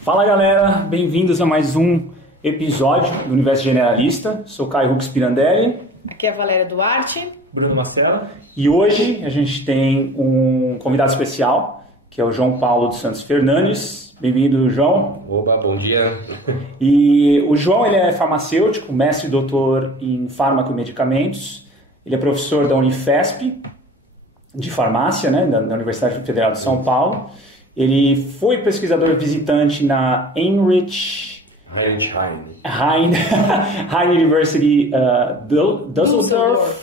Fala galera, bem-vindos a mais um episódio do Universo Generalista. Sou Caio Rux Pirandelli. Aqui é a Valéria Duarte. Bruno Marcelo. E hoje a gente tem um convidado especial, que é o João Paulo dos Santos Fernandes. Bem-vindo, João. Oba, bom dia. E o João, ele é farmacêutico, mestre e doutor em fármaco e medicamentos. Ele é professor da Unifesp, de farmácia, né, da Universidade Federal de São Paulo. Ele foi pesquisador visitante na Heinrich University Düsseldorf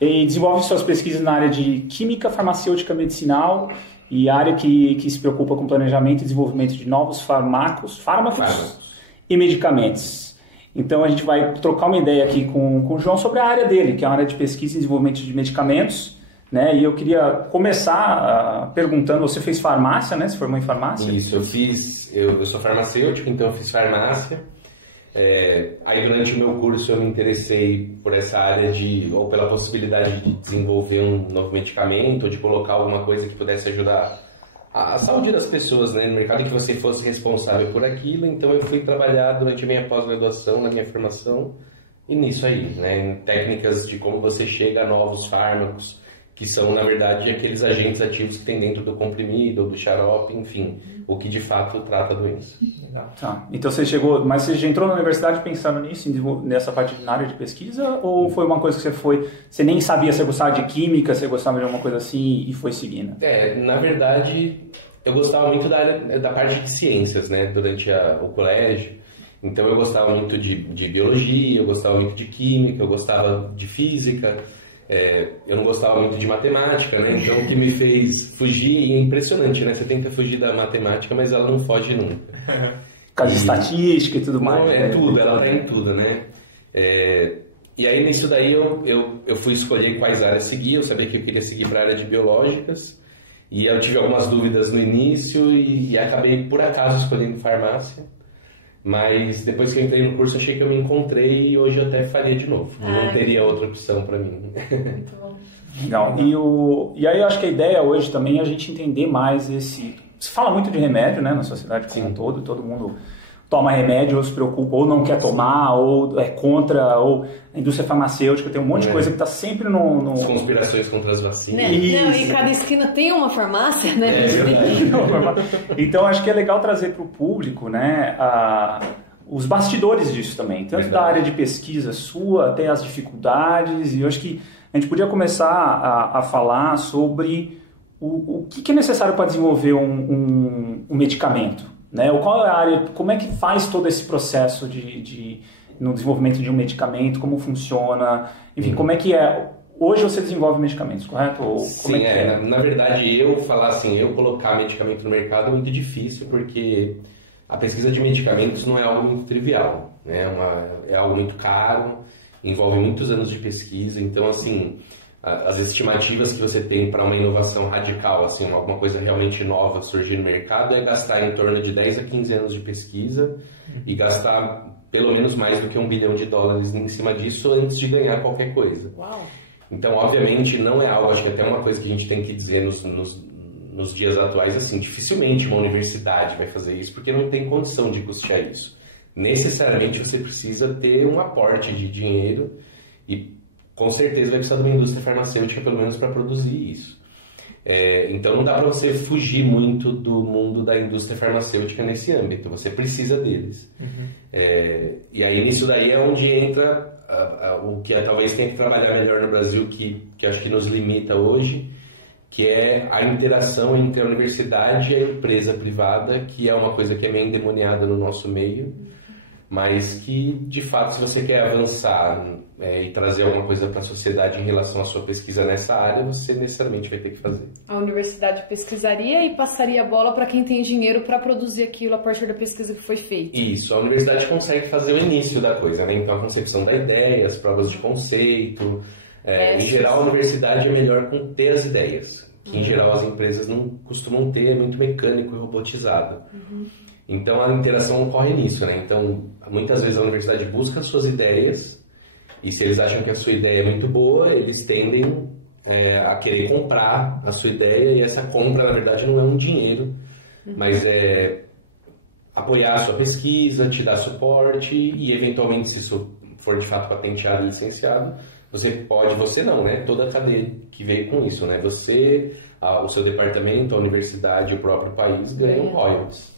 e desenvolve suas pesquisas na área de química farmacêutica medicinal e área que se preocupa com planejamento e desenvolvimento de novos fármacos e medicamentos. Então a gente vai trocar uma ideia aqui com o João sobre a área dele, que é a área de pesquisa e desenvolvimento de medicamentos. Né? E eu queria começar perguntando, você fez farmácia, né? Você formou em farmácia? Isso, eu sou farmacêutico, então eu fiz farmácia. Aí durante o meu curso eu me interessei por essa área ou pela possibilidade de desenvolver um novo medicamento, ou de colocar alguma coisa que pudesse ajudar a saúde das pessoas, né? No mercado, que você fosse responsável por aquilo. Então eu fui trabalhar durante a minha pós-graduação, na minha formação, e nisso aí, né? Em técnicas de como você chega a novos fármacos, que são, na verdade, aqueles agentes ativos que tem dentro do comprimido, ou do xarope, enfim, o que de fato trata a doença. Tá. Então você você já entrou na universidade pensando nisso, nessa parte na área de pesquisa, ou foi uma coisa que você nem sabia se gostava de química, se gostava de alguma coisa assim e foi seguindo? Na verdade, eu gostava muito da parte de ciências, né, durante o colégio. Então eu gostava muito de biologia, eu gostava muito de química, eu gostava de física. Eu não gostava muito de matemática, né? Então o que me fez fugir, é impressionante, né? Você tenta fugir da matemática, mas ela não foge nunca. Por causa de estatística e tudo mais. Tudo, ela tá em tudo, né? E aí nisso daí eu fui escolher quais áreas seguir, eu sabia que eu queria seguir para a área de biológicas, e eu tive algumas dúvidas no início e acabei por acaso escolhendo farmácia. Mas depois que eu entrei no curso, achei que eu me encontrei e hoje eu até faria de novo. Não teria outra opção para mim. Muito bom. Legal. E aí eu acho que a ideia hoje também é a gente entender mais esse... Se fala muito de remédio, né, na sociedade como um todo mundo toma remédio ou se preocupa, ou não quer tomar, ou é contra, ou a indústria farmacêutica tem um monte de coisa que está sempre no... As conspirações contra as vacinas. Não, e cada esquina tem uma farmácia, né? Então acho que é legal trazer para o público, né, os bastidores disso também, tanto da área de pesquisa sua, até as dificuldades, e eu acho que a gente podia começar a falar sobre o que é necessário para desenvolver um medicamento. Né? Qual é a área, como é que faz todo esse processo no desenvolvimento de um medicamento, como funciona, enfim, como é que é? Hoje você desenvolve medicamentos, correto? Ou como Sim, é que é? Na verdade, eu colocar medicamento no mercado é muito difícil, porque a pesquisa de medicamentos não é algo muito trivial, né? É algo muito caro, envolve muitos anos de pesquisa, então assim... As estimativas que você tem para uma inovação radical, assim, alguma coisa realmente nova surgir no mercado, é gastar em torno de 10 a 15 anos de pesquisa e gastar pelo menos mais do que $1 bilhão em cima disso antes de ganhar qualquer coisa. Uau. Então, obviamente, não é algo, acho que até uma coisa que a gente tem que dizer nos dias atuais, assim, dificilmente uma universidade vai fazer isso, porque não tem condição de custear isso. Necessariamente você precisa ter um aporte de dinheiro e com certeza vai precisar de uma indústria farmacêutica, pelo menos, para produzir isso. Então não dá para você fugir muito do mundo da indústria farmacêutica nesse âmbito, você precisa deles. E aí nisso daí é onde entra o que talvez tenha que trabalhar melhor no Brasil, que acho que nos limita hoje, que é a interação entre a universidade e a empresa privada, que é uma coisa que é meio endemoniada no nosso meio, mas que, de fato, se você quer avançar e trazer alguma coisa para a sociedade em relação à sua pesquisa nessa área, você necessariamente vai ter que fazer. A universidade pesquisaria e passaria a bola para quem tem dinheiro para produzir aquilo a partir da pesquisa que foi feita. Isso, a universidade consegue fazer o início da coisa, né? Então a concepção da ideia, as provas de conceito. Em geral, a universidade é melhor com ter as ideias, que em geral as empresas não costumam ter, é muito mecânico e robotizado. Então a interação ocorre nisso, né? Então muitas vezes a universidade busca as suas ideias E se eles acham que a sua ideia é muito boa, eles tendem a querer comprar a sua ideia, e essa compra, na verdade, não é um dinheiro, mas é apoiar a sua pesquisa, te dar suporte e, eventualmente, se isso for de fato patenteado e licenciado, você não, né? Toda a cadeia que veio com isso, né? Você, o seu departamento, a universidade, o próprio país ganham royalties.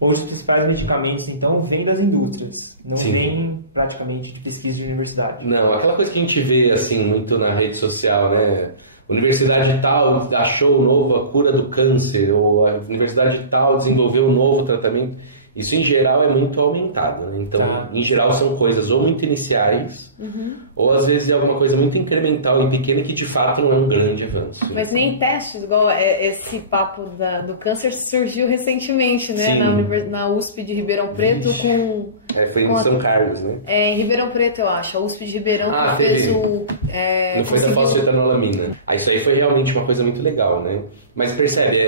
Hoje, os principais medicamentos, então, vêm das indústrias, não Sim. vêm praticamente de pesquisa de universidade. Não, aquela coisa que a gente vê, assim, muito na rede social, né? Universidade tal achou a cura do câncer, ou a universidade tal desenvolveu um novo tratamento. Isso, em geral, é muito aumentado, né? Então, em geral, são coisas ou muito iniciais, ou às vezes é alguma coisa muito incremental e pequena que, de fato, não é um grande avanço. Mas nem testes, igual esse papo do câncer surgiu recentemente, né? Sim. Na USP de Ribeirão Preto, com... foi em São Carlos, né? Em Ribeirão Preto, eu acho. A USP de Ribeirão que teve. fez o... Não foi da fosfetanolamina. Isso aí foi realmente uma coisa muito legal, né? Mas percebe,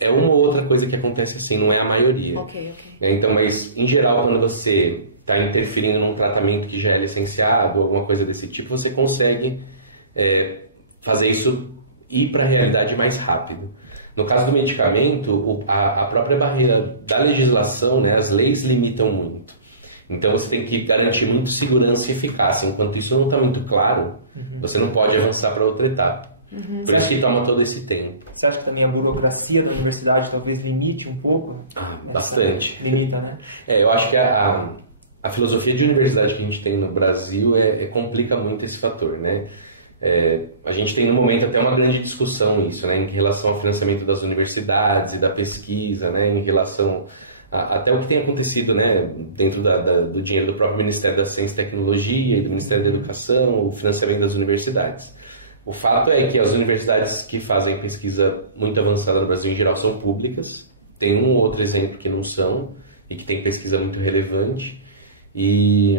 é uma ou outra coisa que acontece assim, não é a maioria. Ok. Então, mas em geral, quando você está interferindo num tratamento que já é licenciado, alguma coisa desse tipo, você consegue fazer isso ir para a realidade mais rápido. No caso do medicamento, a própria barreira da legislação, né, as leis limitam muito. Então você tem que garantir muito segurança e eficácia. Enquanto isso não está muito claro, você não pode avançar para outra etapa. Por isso que toma todo esse tempo. Você acha que também a burocracia da universidade talvez limite um pouco? Bastante. Limita, né? Eu acho que a filosofia de universidade que a gente tem no Brasil complica muito esse fator, né? A gente tem no momento até uma grande discussão isso, né? Em relação ao financiamento das universidades e da pesquisa, né? Em relação até o que tem acontecido, né? Dentro do dinheiro do próprio Ministério da Ciência e Tecnologia e do Ministério da Educação, o financiamento das universidades. O fato é que as universidades que fazem pesquisa muito avançada no Brasil, em geral, são públicas. Tem um ou outro exemplo que não são e que tem pesquisa muito relevante. E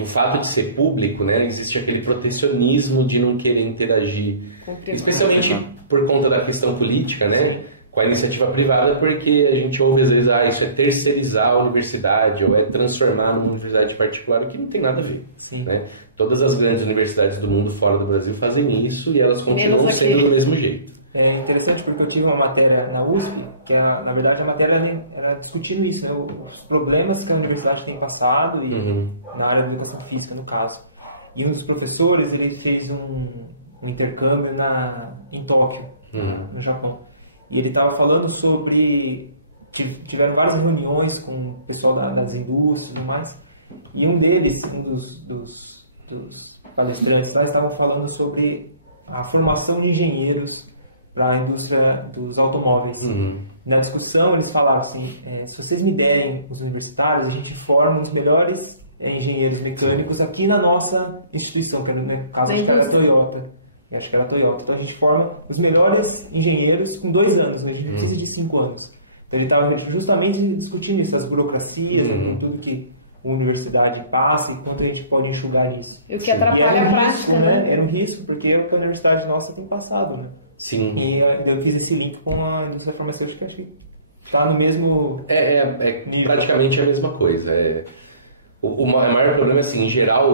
o fato de ser público, né, existe aquele protecionismo de não querer interagir, especialmente por conta da questão política, né, com a iniciativa privada, porque a gente ouve às vezes, isso é terceirizar a universidade ou é transformar numa universidade particular, o que não tem nada a ver. Sim. Né? Todas as grandes universidades do mundo fora do Brasil fazem isso e elas continuam sendo do mesmo jeito. É interessante porque eu tive uma matéria na USP, que na verdade a matéria era discutindo isso, né? Os problemas que a universidade tem passado e na área de educação física, no caso. E um dos professores, ele fez um intercâmbio em Tóquio, no Japão. E ele estava falando sobre... Tiveram várias reuniões com o pessoal das indústrias e tudo mais. E um deles, um dos palestrantes lá, estavam falando sobre a formação de engenheiros para a indústria dos automóveis. Na discussão, eles falaram assim, se vocês me derem os universitários, a gente forma os melhores engenheiros mecânicos aqui na nossa instituição, que no caso acho que era a Toyota. Acho que era a Toyota. Então a gente forma os melhores engenheiros com 2 anos, mas a gente precisa de 5 anos. Então ele estava justamente discutindo isso, as burocracias, tudo que a universidade passa e quanto a gente pode enxugar isso. E o que atrapalha a prática, risco, né? Era um risco, porque é o que a universidade nossa tem passado, né? Sim. E eu fiz esse link com a indústria farmacêutica, acho que está no mesmo nível. Praticamente a mesma coisa. O maior problema é assim, em geral,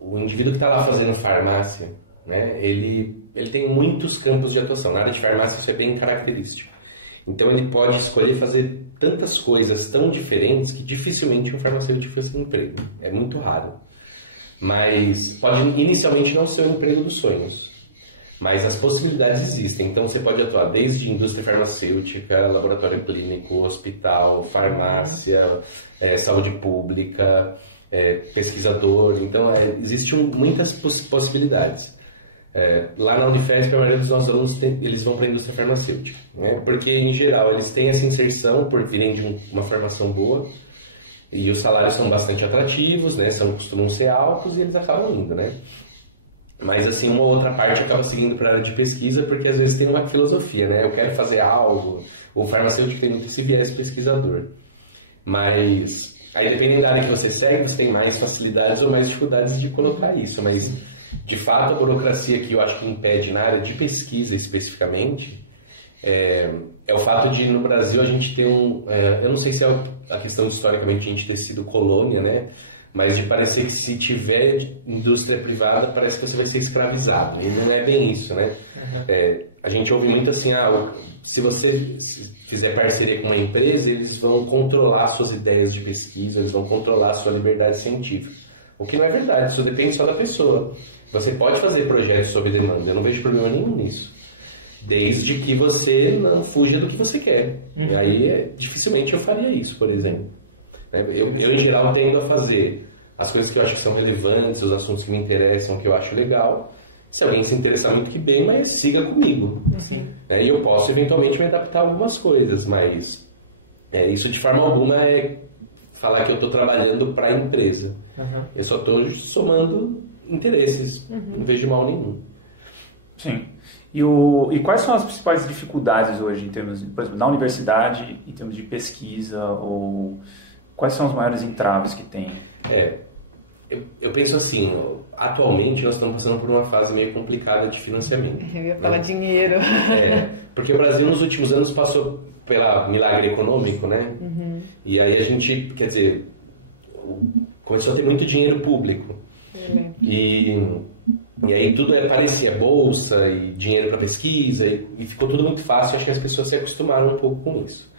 o indivíduo que está lá fazendo farmácia, né, ele tem muitos campos de atuação. Na área de farmácia isso é bem característico. Então ele pode escolher fazer tantas coisas tão diferentes que dificilmente um farmacêutico faz um emprego. É muito raro. Mas pode inicialmente não ser o emprego dos sonhos. Mas as possibilidades existem. Então você pode atuar desde indústria farmacêutica, laboratório clínico, hospital, farmácia, saúde pública, pesquisador. Então existem muitas possibilidades. Lá na Unifesp, a maioria dos nossos alunos eles vão para a indústria farmacêutica, né? Porque, em geral, eles têm essa inserção por virem de uma formação boa e os salários são bastante atrativos, né? Costumam ser altos e eles acabam indo, né? Mas, assim, uma outra parte acaba seguindo para a área de pesquisa porque, às vezes, tem uma filosofia, né? Eu quero fazer algo, o farmacêutico tem muito esse viés pesquisador. Mas, aí, dependendo da área que você segue, você tem mais facilidades ou mais dificuldades de colocar isso, mas... De fato, a burocracia que eu acho que impede na área de pesquisa especificamente é o fato de no Brasil a gente ter eu não sei se é a questão de historicamente a gente ter sido colônia, né? mas de parecer que se tiver indústria privada, parece que você vai ser escravizado. E não é bem isso, né? A gente ouve muito assim, se você fizer parceria com uma empresa, eles vão controlar suas ideias de pesquisa, eles vão controlar a sua liberdade científica. O que não é verdade, isso depende só da pessoa. Você pode fazer projetos sob demanda, eu não vejo problema nenhum nisso. Desde que você não fuja do que você quer. E aí, dificilmente eu faria isso, por exemplo. Eu, em geral, tendo a fazer as coisas que eu acho que são relevantes, os assuntos que me interessam, que eu acho legal. Se alguém se interessar muito, que bem, mas siga comigo. E eu posso, eventualmente, me adaptar a algumas coisas, mas isso, de forma alguma, é falar que eu estou trabalhando para a empresa. Eu só estou somando interesses, não vejo mal nenhum. Sim. E quais são as principais dificuldades hoje, em termos, por exemplo, na universidade, em termos de pesquisa, ou quais são os maiores entraves que tem? Eu penso assim, atualmente nós estamos passando por uma fase meio complicada de financiamento. Eu ia falar dinheiro. Porque o Brasil nos últimos anos passou pela milagre econômico, né? E aí a gente, quer dizer, começou a ter muito dinheiro público. E aí tudo parecia bolsa e dinheiro para pesquisa e ficou tudo muito fácil. Acho que as pessoas se acostumaram um pouco com isso.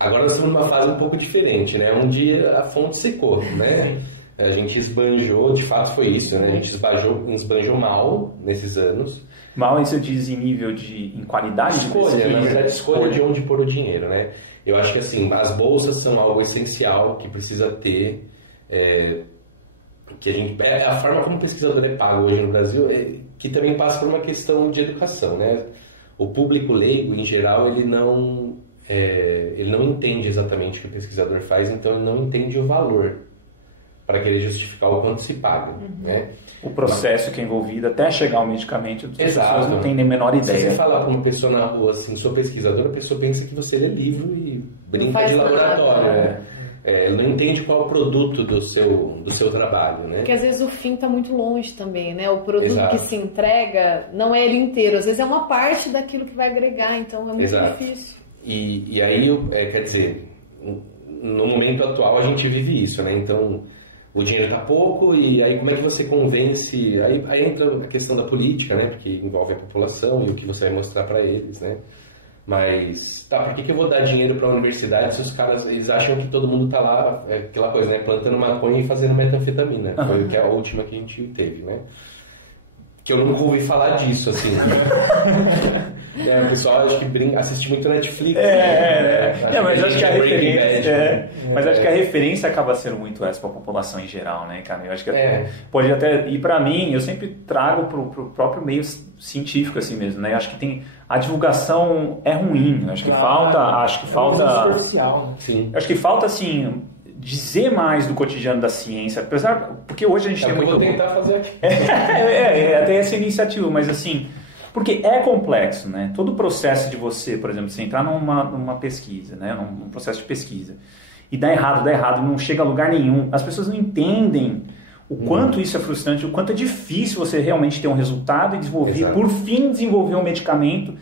Agora nós estamos numa fase um pouco diferente, né? Onde a fonte secou, né? A gente esbanjou, de fato foi isso, né? A gente esbanjou mal nesses anos. Mal isso diz em nível em qualidade de pesquisa? Na verdade, escolha de onde pôr o dinheiro, né? Eu acho que assim, as bolsas são algo essencial que precisa ter, a forma como o pesquisador é pago hoje no Brasil, que também passa por uma questão de educação, né? O público leigo, em geral, ele não entende exatamente o que o pesquisador faz, então ele não entende o valor para querer justificar o quanto se paga, né? O processo que é envolvido até chegar ao medicamento, as Exato. pessoas não têm nem a menor ideia. Se você falar com uma pessoa na rua assim, sou pesquisador, a pessoa pensa que você lê livro e brinca de laboratório, né? Ele não entende qual é o produto do seu trabalho, né? Porque às vezes o fim está muito longe também, né? O produto Exato. que se entrega não é ele inteiro, às vezes é uma parte daquilo que vai agregar, então é muito difícil. E aí, quer dizer, no momento atual a gente vive isso, né? Então, o dinheiro está pouco e aí como é que você convence... Aí entra a questão da política, né? Porque envolve a população e o que você vai mostrar para eles, né? Mas, por que eu vou dar dinheiro para a universidade se os caras, eles acham que todo mundo tá lá, aquela coisa, né? Plantando maconha e fazendo metanfetamina. Foi o que é a última que a gente teve, né? Que eu nunca ouvi falar disso, assim. O pessoal acho que assiste muito Netflix. Mas acho que a referência... Mas acho que a referência acaba sendo muito essa para a população em geral, né, cara? Eu acho que pode até... E para mim, eu sempre trago pro próprio meio científico, assim mesmo, né? Eu acho que tem... A divulgação é ruim. Eu acho que falta... Superficial, né? Sim. Eu acho que falta, assim... dizer mais do cotidiano da ciência, porque hoje a gente tem muito... Eu vou tentar fazer aqui. Até essa iniciativa, mas assim, porque é complexo, né? Todo o processo de você, por exemplo, você entrar numa pesquisa, né? Num processo de pesquisa, e dá errado, não chega a lugar nenhum, as pessoas não entendem o quanto isso é frustrante, o quanto é difícil você realmente ter um resultado e desenvolver, por fim, desenvolver um medicamento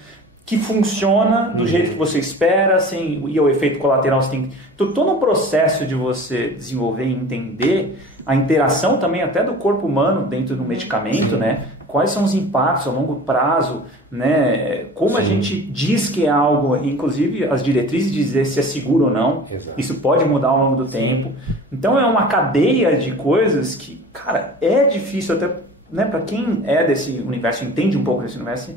que funciona do jeito que você espera, e o efeito colateral você tem que... Então, todo o processo de você desenvolver e entender a interação também até do corpo humano dentro do medicamento, né? Quais são os impactos a longo prazo, né? Como a gente diz que é algo, inclusive as diretrizes de dizer se é seguro ou não, isso pode mudar ao longo do tempo. Então é uma cadeia de coisas que, cara, é difícil até, né? Para quem é desse universo, entende um pouco desse universo,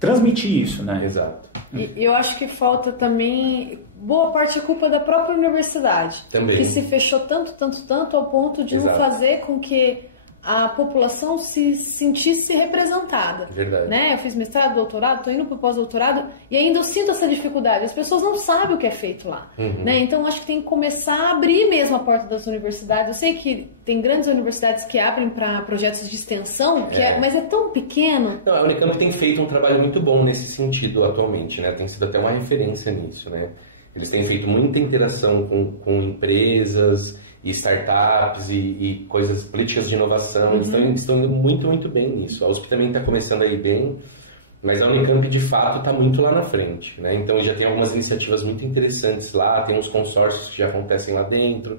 transmitir isso, né? Exato. E eu acho que falta também... Boa parte é culpa da própria universidade. Também. Que se fechou tanto ao ponto de não fazer com que a população se sentisse representada. Verdade. Né? Eu fiz mestrado, doutorado, estou indo para o pós-doutorado e ainda eu sinto essa dificuldade. As pessoas não sabem o que é feito lá. Né? Então, acho que tem que começar a abrir mesmo a porta das universidades. Eu sei que tem grandes universidades que abrem para projetos de extensão, mas é tão pequeno. Não, a Unicamp tem feito um trabalho muito bom nesse sentido atualmente, né? Tem sido até uma referência nisso, né? Eles têm feito muita interação com empresas e startups e coisas, políticas de inovação. Eles estão indo muito, muito bem nisso. A USP também está começando a ir bem, mas a Unicamp, de fato, está muito lá na frente, né? Então, já tem algumas iniciativas muito interessantes lá, tem uns consórcios que já acontecem lá dentro.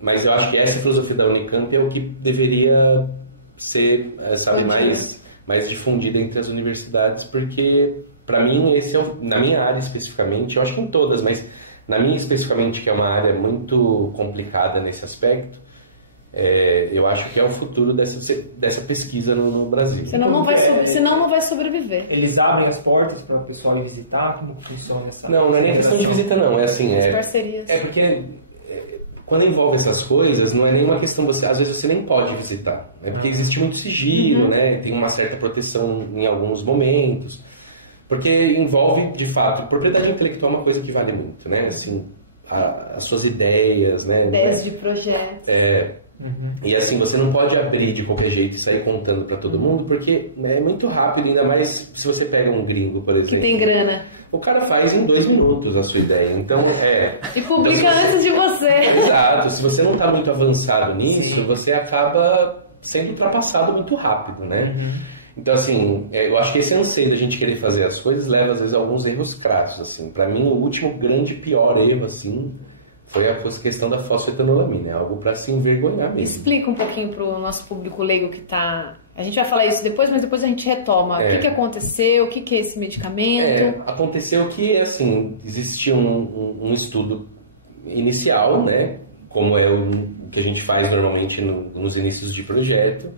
Mas eu acho que essa filosofia da Unicamp é o que deveria ser, sabe, mais difundida entre as universidades, porque, para mim, esse na minha área especificamente, eu acho que em todas, mas na minha especificamente, que é uma área muito complicada nesse aspecto, eu acho que é o futuro dessa pesquisa no Brasil. Senão não vai sobreviver. Eles abrem as portas para o pessoal ir visitar? Como funciona essa... Não é nem questão de visita, não. É assim... As parcerias. É porque... Quando envolve essas coisas, não é nenhuma questão, às vezes você nem pode visitar. É porque existe muito sigilo, né? Tem uma certa proteção em alguns momentos. Porque envolve, de fato, propriedade intelectual é uma coisa que vale muito, né? Assim, as suas ideias, né? Ideias de projetos. E assim, você não pode abrir de qualquer jeito e sair contando para todo mundo, porque é muito rápido, ainda mais se você pega um gringo, por exemplo. Que tem grana. O cara faz em 2 minutos a sua ideia, então E publica antes de você. Exato, se você não está muito avançado nisso, você acaba sendo ultrapassado muito rápido, né? Então assim, eu acho que esse anseio da gente querer fazer as coisas leva às vezes a alguns erros crassos, assim. Para mim, o último grande pior erro, assim, foi a questão da fosfetanolamina, é algo para se envergonhar mesmo. Explica um pouquinho para o nosso público leigo que está... A gente vai falar isso depois, mas depois a gente retoma. O que aconteceu, o que é esse medicamento? Aconteceu que, assim, existia um estudo inicial, né? Como é o que a gente faz normalmente nos inícios de projeto,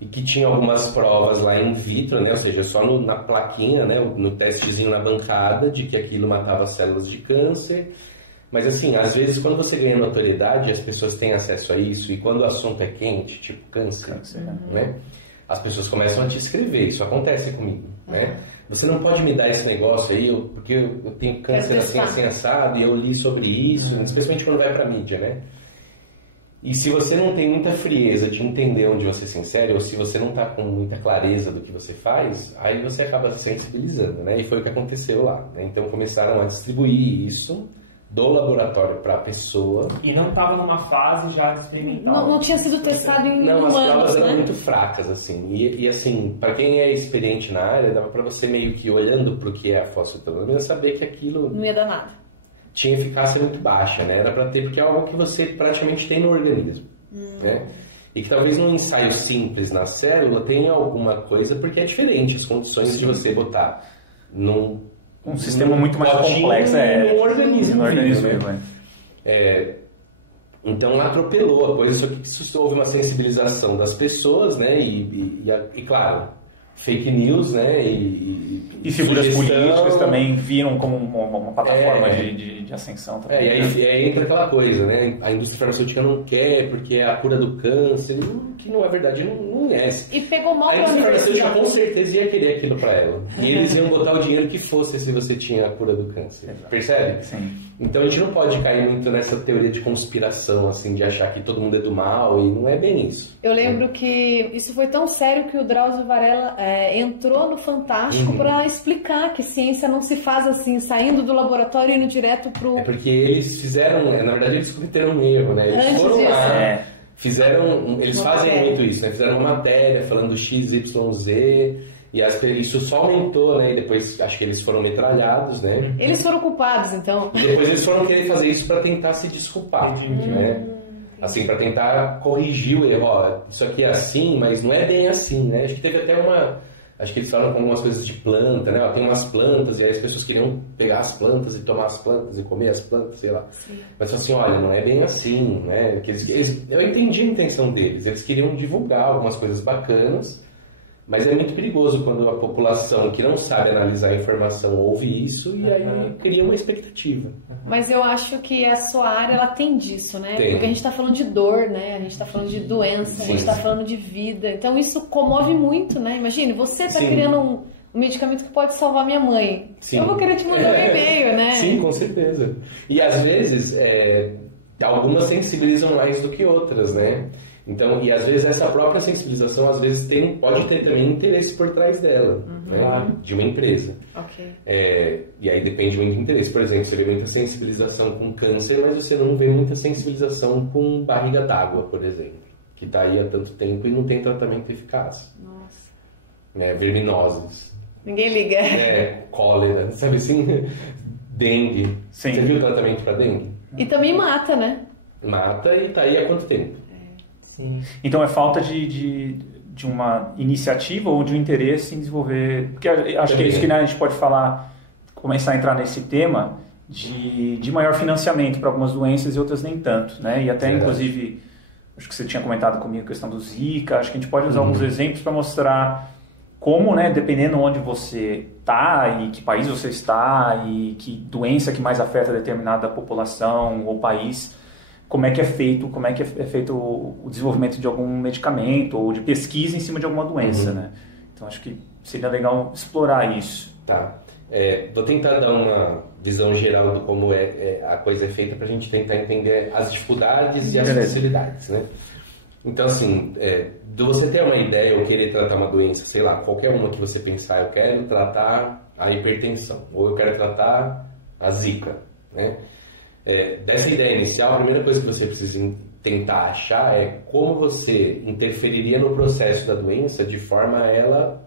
e que tinha algumas provas lá in vitro, né? Ou seja, só na plaquinha, né? No testezinho na bancada, de que aquilo matava células de câncer. Mas assim, às vezes quando você ganha notoriedade, as pessoas têm acesso a isso, e quando o assunto é quente, tipo câncer, né? As pessoas começam a te escrever, isso acontece comigo, né? Você não pode me dar esse negócio aí, porque eu tenho câncer assim assado, e eu li sobre isso, especialmente quando vai pra mídia, né? E se você não tem muita frieza de entender onde você se insere, ou se você não tá com muita clareza do que você faz, aí você acaba se sensibilizando, né? E foi o que aconteceu lá, né? Então começaram a distribuir isso do laboratório para a pessoa. E não estava numa fase já experimental. Não tinha sido testado em humanos, as provas eram né? muito fracas, assim. E assim, para quem é experiente na área, dava para você meio que, olhando para o que é a fosfetanolamina, saber que aquilo... Não ia dar nada. Tinha eficácia muito baixa, né? Era para ter, porque é algo que você praticamente tem no organismo, né? E que talvez num ensaio simples na célula tenha alguma coisa, porque é diferente as condições de você botar um sistema muito mais complexo, no organismo, né? Então atropelou a coisa, só que isso houve uma sensibilização das pessoas, né? E claro, fake news, né? E figuras políticas também viram como uma plataforma de ascensão também. E aí entra aquela coisa, né? A indústria farmacêutica não quer porque é a cura do câncer, que não é verdade, não é. E pegou mal para a indústria farmacêutica com certeza ia querer aquilo para ela. E eles iam botar o dinheiro que fosse se você tinha a cura do câncer. Exato. Percebe? Sim. Então a gente não pode cair muito nessa teoria de conspiração, assim, de achar que todo mundo é do mal, e não é bem isso. Eu lembro que isso foi tão sério que o Drauzio Varela entrou no Fantástico para explicar que ciência não se faz assim, saindo do laboratório e indo direto pro... É porque eles fizeram, na verdade eles cometeram um erro, né? Eles foram lá, eles fazem muito isso, né? Fizeram uma matéria falando XYZ... E isso só aumentou, né? E depois acho que eles foram metralhados, né? Eles foram culpados, então. E depois eles foram querer fazer isso para tentar se desculpar, né? Assim, para tentar corrigir o erro. Ó, isso aqui é assim, mas não é bem assim, né? Acho que teve até acho que eles falaram com algumas coisas de planta, né? Ó, tem umas plantas, e aí as pessoas queriam pegar as plantas e tomar as plantas e comer as plantas, sei lá. Sim. Mas assim, olha, não é bem assim, né? Eu entendi a intenção deles. Eles queriam divulgar algumas coisas bacanas. Mas é muito perigoso quando a população que não sabe analisar a informação ouve isso e aí cria uma expectativa. Mas eu acho que a sua área ela tem disso, né? Tem. Porque a gente está falando de dor, né? A gente está falando de doença, a gente está falando de vida. Então isso comove muito, né? Imagine, você está criando um medicamento que pode salvar minha mãe. Sim. Eu vou querer te mandar um e-mail, né? Sim, com certeza. E às vezes, algumas sensibilizam mais do que outras, né? Então, e às vezes essa própria sensibilização pode ter também interesse por trás dela, né? De uma empresa. Okay. E aí depende muito do interesse. Por exemplo, você vê muita sensibilização com câncer, mas você não vê muita sensibilização com barriga d'água, por exemplo, que está aí há tanto tempo e não tem tratamento eficaz. Nossa. Verminoses. Ninguém liga. Cólera, sabe assim? Dengue. Sim. Você viu o tratamento para dengue? E também mata, né? Mata e tá aí há quanto tempo? Sim. Então é falta de uma iniciativa ou de um interesse em desenvolver... Porque acho que é isso que, né, a gente pode falar, começar a entrar nesse tema de maior financiamento para algumas doenças e outras nem tanto, né? E até, inclusive, acho que você tinha comentado comigo a questão do Zika, acho que a gente pode usar alguns exemplos para mostrar como, né, dependendo onde você está e que país você está e que doença que mais afeta determinada população ou país, como é que é feito o desenvolvimento de algum medicamento ou de pesquisa em cima de alguma doença, né? Então acho que seria legal explorar isso. Tá. Vou tentar dar uma visão geral de como a coisa é feita para a gente tentar entender as dificuldades e as facilidades, né? Então, assim, de você ter uma ideia ou querer tratar uma doença, sei lá, qualquer uma que você pensar, eu quero tratar a hipertensão, ou eu quero tratar a Zika, né? Dessa ideia inicial, a primeira coisa que você precisa tentar achar é como você interferiria no processo da doença de forma a ela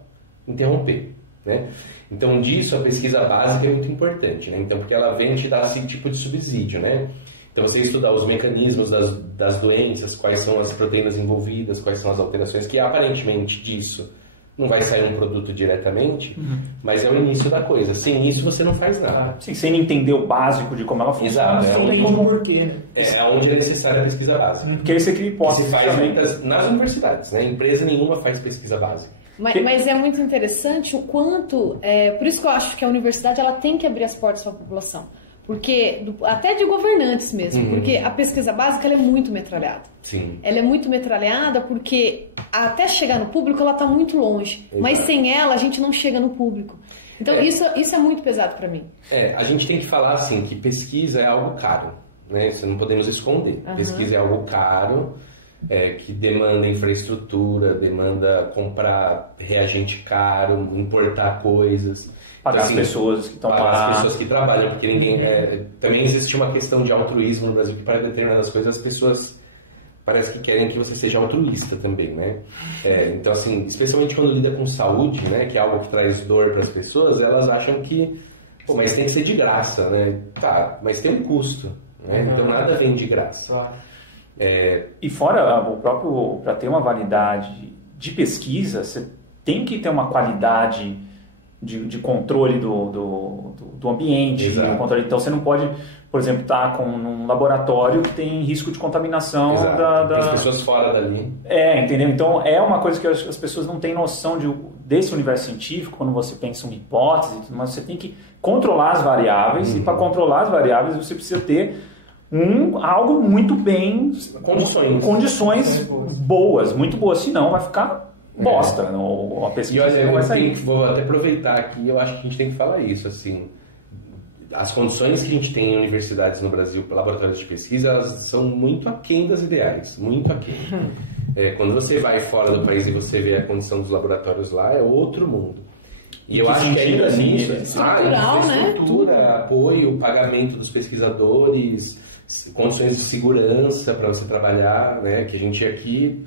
interromper, né? Então, disso, a pesquisa básica é muito importante, né? Então, porque ela vem te dar esse tipo de subsídio, né? Então, você estudar os mecanismos das doenças, quais são as proteínas envolvidas, quais são as alterações, que aparentemente disso não vai sair um produto diretamente, mas é o início da coisa. Sem isso, você não faz nada. Sim, sem entender o básico de como ela funciona. Exato. Não tem como porquê, né? É onde é necessária a pesquisa básica. Porque aí você cria hipótese. Se faz nas universidades, né? Empresa nenhuma faz pesquisa básica. Mas é muito interessante o quanto... por isso que eu acho que a universidade ela tem que abrir as portas para a população. Porque, até de governantes mesmo, porque a pesquisa básica ela é muito metralhada. Sim. Ela é muito metralhada porque até chegar no público ela está muito longe. Exato. Mas sem ela a gente não chega no público. Então isso é muito pesado para mim. A gente tem que falar assim que pesquisa é algo caro, né? Isso não podemos esconder. Pesquisa é algo caro, que demanda infraestrutura, demanda comprar reagente caro, importar coisas. Pagar as pessoas que estão lá. Pagar as pessoas que trabalham, porque ninguém... também existe uma questão de altruísmo no Brasil, que para determinadas coisas as pessoas parece que querem que você seja altruísta também, né? Então, assim, especialmente quando lida com saúde, né, que é algo que traz dor para as pessoas, elas acham que, mas tem que ser de graça, né? Tá, mas tem um custo, né? Então nada vem de graça. E fora o próprio, para ter uma validade de pesquisa, você tem que ter uma qualidade de controle do ambiente, controle. Então você não pode, por exemplo, estar num laboratório que tem risco de contaminação das pessoas fora dali. Entendeu? Então é uma coisa que as pessoas não têm noção desse universo científico, quando você pensa em hipótese, mas você tem que controlar as variáveis, e para controlar as variáveis você precisa ter algo muito bem... Condições boas, muito boas, senão vai ficar bosta, a pesquisa não vai sair. Vou até aproveitar aqui, eu acho que a gente tem que falar isso, assim, as condições que a gente tem em universidades no Brasil para laboratórios de pesquisa, elas são muito aquém das ideais, muito aquém. Quando você vai fora do país e você vê a condição dos laboratórios lá, é outro mundo. E eu acho que ainda nisso, infraestrutura, apoio, pagamento dos pesquisadores, condições de segurança para você trabalhar, né? Que a gente aqui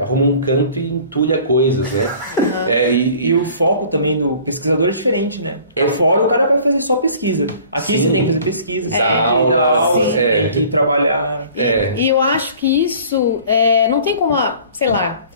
arruma um canto e entulha coisas, né? E o foco também do pesquisador é diferente, né? Fora o cara vai fazer só pesquisa. Aqui você tem que fazer pesquisa, tem que trabalhar. E eu acho que isso não tem como, sei lá,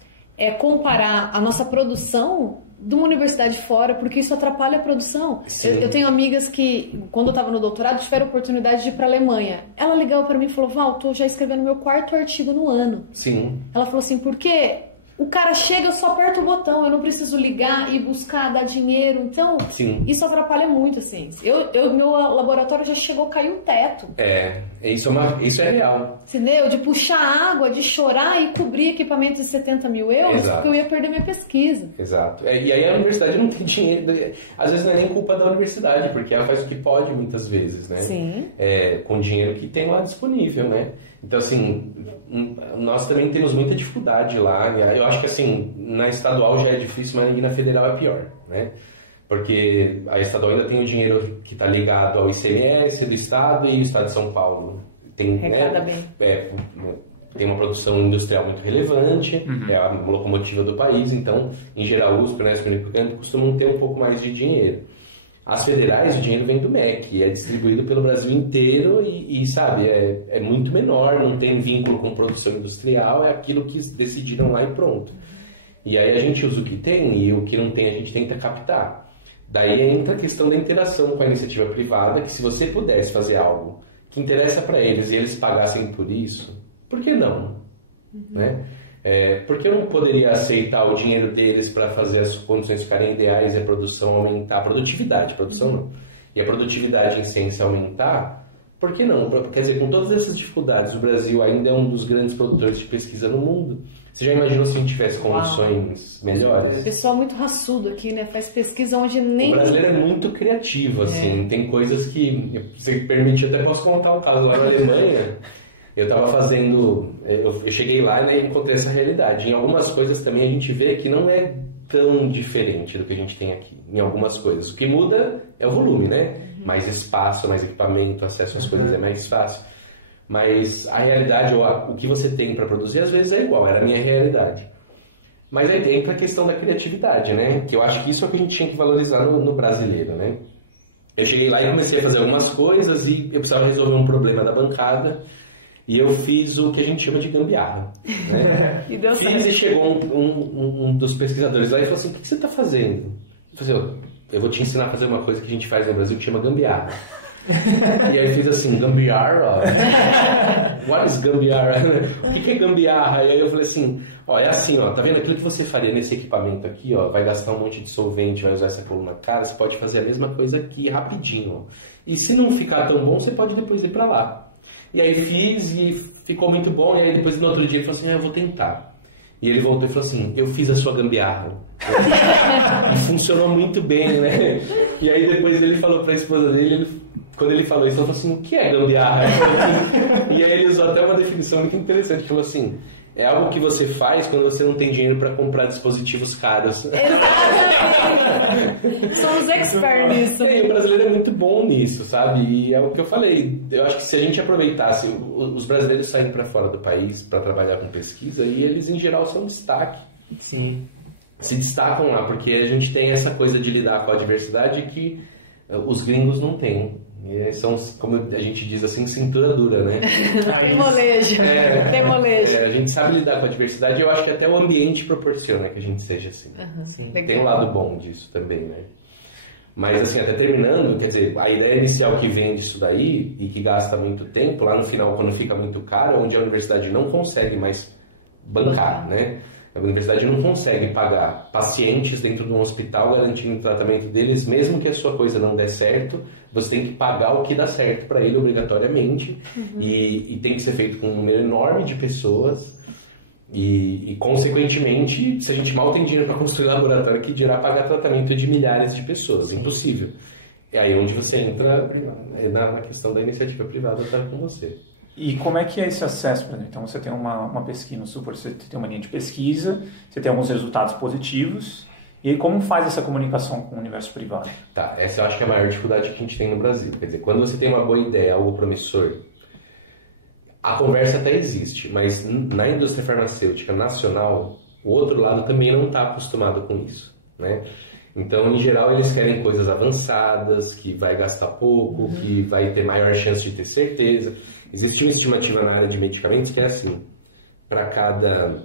comparar a nossa produção de uma universidade fora, porque isso atrapalha a produção. Eu tenho amigas que, quando eu estava no doutorado, tiveram a oportunidade de ir para a Alemanha. Ela ligou para mim e falou: Val, estou já escrevendo meu 4º artigo no ano. Sim. Ela falou assim, porque o cara chega, eu só aperto o botão, eu não preciso ligar e buscar, dar dinheiro. Então, isso atrapalha muito a ciência. Meu laboratório já chegou a cair o teto. Isso é real. Entendeu? De puxar água, de chorar e cobrir equipamentos de 70 mil euros, porque eu ia perder minha pesquisa. Exato. E aí a universidade não tem dinheiro. Às vezes não é nem culpa da universidade, porque ela faz o que pode muitas vezes, né? Sim. Com dinheiro que tem lá disponível, né? Então, assim, nós também temos muita dificuldade lá. Eu acho que, assim, na estadual já é difícil, mas na federal é pior, né? Porque a estadual ainda tem o dinheiro que está ligado ao ICMS do estado e o estado de São Paulo tem, tem uma produção industrial muito relevante, é a locomotiva do país, então, em geral, USP, Unesp e Unicamp costumam ter um pouco mais de dinheiro. As federais, o dinheiro vem do MEC, é distribuído pelo Brasil inteiro e sabe, é muito menor, não tem vínculo com produção industrial, é aquilo que decidiram lá e pronto. E aí a gente usa o que tem e o que não tem a gente tenta captar. Daí entra a questão da interação com a iniciativa privada, que se você pudesse fazer algo que interessa para eles e eles pagassem por isso, por que não? Né? Por que eu não poderia aceitar o dinheiro deles para fazer as condições ficarem ideais e a produção aumentar, a produtividade, produção não, e a produtividade em ciência aumentar? Por que não? Quer dizer, com todas essas dificuldades, o Brasil ainda é um dos grandes produtores de pesquisa no mundo. Você já imaginou se a gente tivesse condições melhores? O pessoal muito raçudo aqui, né? Faz pesquisa onde nem... O brasileiro é muito criativo, assim. Tem coisas que, se permite, eu até posso contar um caso lá na Alemanha. Eu estava fazendo... Eu cheguei lá, né, e encontrei essa realidade. Em algumas coisas também a gente vê que não é tão diferente do que a gente tem aqui. Em algumas coisas. O que muda é o volume, né? Mais espaço, mais equipamento, acesso às coisas é mais fácil. Mas a realidade, ou o que você tem para produzir, às vezes é igual, era a minha realidade. Mas aí entra a questão da criatividade, né? Que eu acho que isso é o que a gente tinha que valorizar no brasileiro, né? Eu cheguei lá e comecei a fazer algumas coisas e eu precisava resolver um problema da bancada e eu fiz o que a gente chama de gambiarra, né? E deu certo. Fiz e chegou um dos pesquisadores lá e falou assim, o que você está fazendo? Eu falei assim, eu vou te ensinar a fazer uma coisa que a gente faz no Brasil que chama gambiarra. E aí eu fiz assim, gambiarra? What is gambiarra? O que é gambiarra? E aí eu falei assim, é assim, tá vendo aquilo que você faria nesse equipamento aqui, vai gastar um monte de solvente, vai usar essa coluna cara, você pode fazer a mesma coisa aqui rapidinho, E se não ficar tão bom, você pode depois ir pra lá. E aí fiz e ficou muito bom, e aí depois no outro dia ele falou assim, eu vou tentar. E ele voltou e falou assim, eu fiz a sua gambiarra. E funcionou muito bem, né? E aí depois ele falou pra esposa dele, quando ele falou isso, ele falou assim, o que é gambiarra? E aí ele usou até uma definição muito interessante, ele falou assim, é algo que você faz quando você não tem dinheiro para comprar dispositivos caros. Exatamente! Somos experts nisso. E o brasileiro é muito bom nisso, sabe? E é o que eu falei, eu acho que se a gente aproveitasse, os brasileiros saem para fora do país para trabalhar com pesquisa, e eles em geral são destaque. Sim. Se destacam lá, porque a gente tem essa coisa de lidar com a diversidade que os gringos não têm. E são, como a gente diz assim, cintura dura, né? Tem molejo. Tem molejo. A gente sabe lidar com a diversidade e eu acho que até o ambiente proporciona que a gente seja assim. Tem um lado bom disso também, né? Mas assim, até terminando, quer dizer, a ideia inicial que vem disso daí e que gasta muito tempo, lá no final, quando fica muito caro, onde a universidade não consegue mais bancar, né? A universidade não consegue pagar pacientes dentro de um hospital garantindo o tratamento deles, mesmo que a sua coisa não dê certo, você tem que pagar o que dá certo para ele obrigatoriamente, e tem que ser feito com um número enorme de pessoas, e consequentemente, se a gente mal tem dinheiro para construir laboratório, que dirá pagar tratamento de milhares de pessoas, impossível. É aí onde você entra na questão da iniciativa privada estar com você. E como é que é esse acesso, por exemplo? Então você tem uma pesquisa, você tem uma linha de pesquisa, você tem alguns resultados positivos, e aí como faz essa comunicação com o universo privado? Tá, essa eu acho que é a maior dificuldade que a gente tem no Brasil. Quer dizer, quando você tem uma boa ideia, algo promissor, a conversa até existe, mas na indústria farmacêutica nacional, o outro lado também não está acostumado com isso, né? Então, em geral, eles querem coisas avançadas, que vai gastar pouco, que vai ter maior chance de ter certeza. Existe uma estimativa na área de medicamentos que é assim, para cada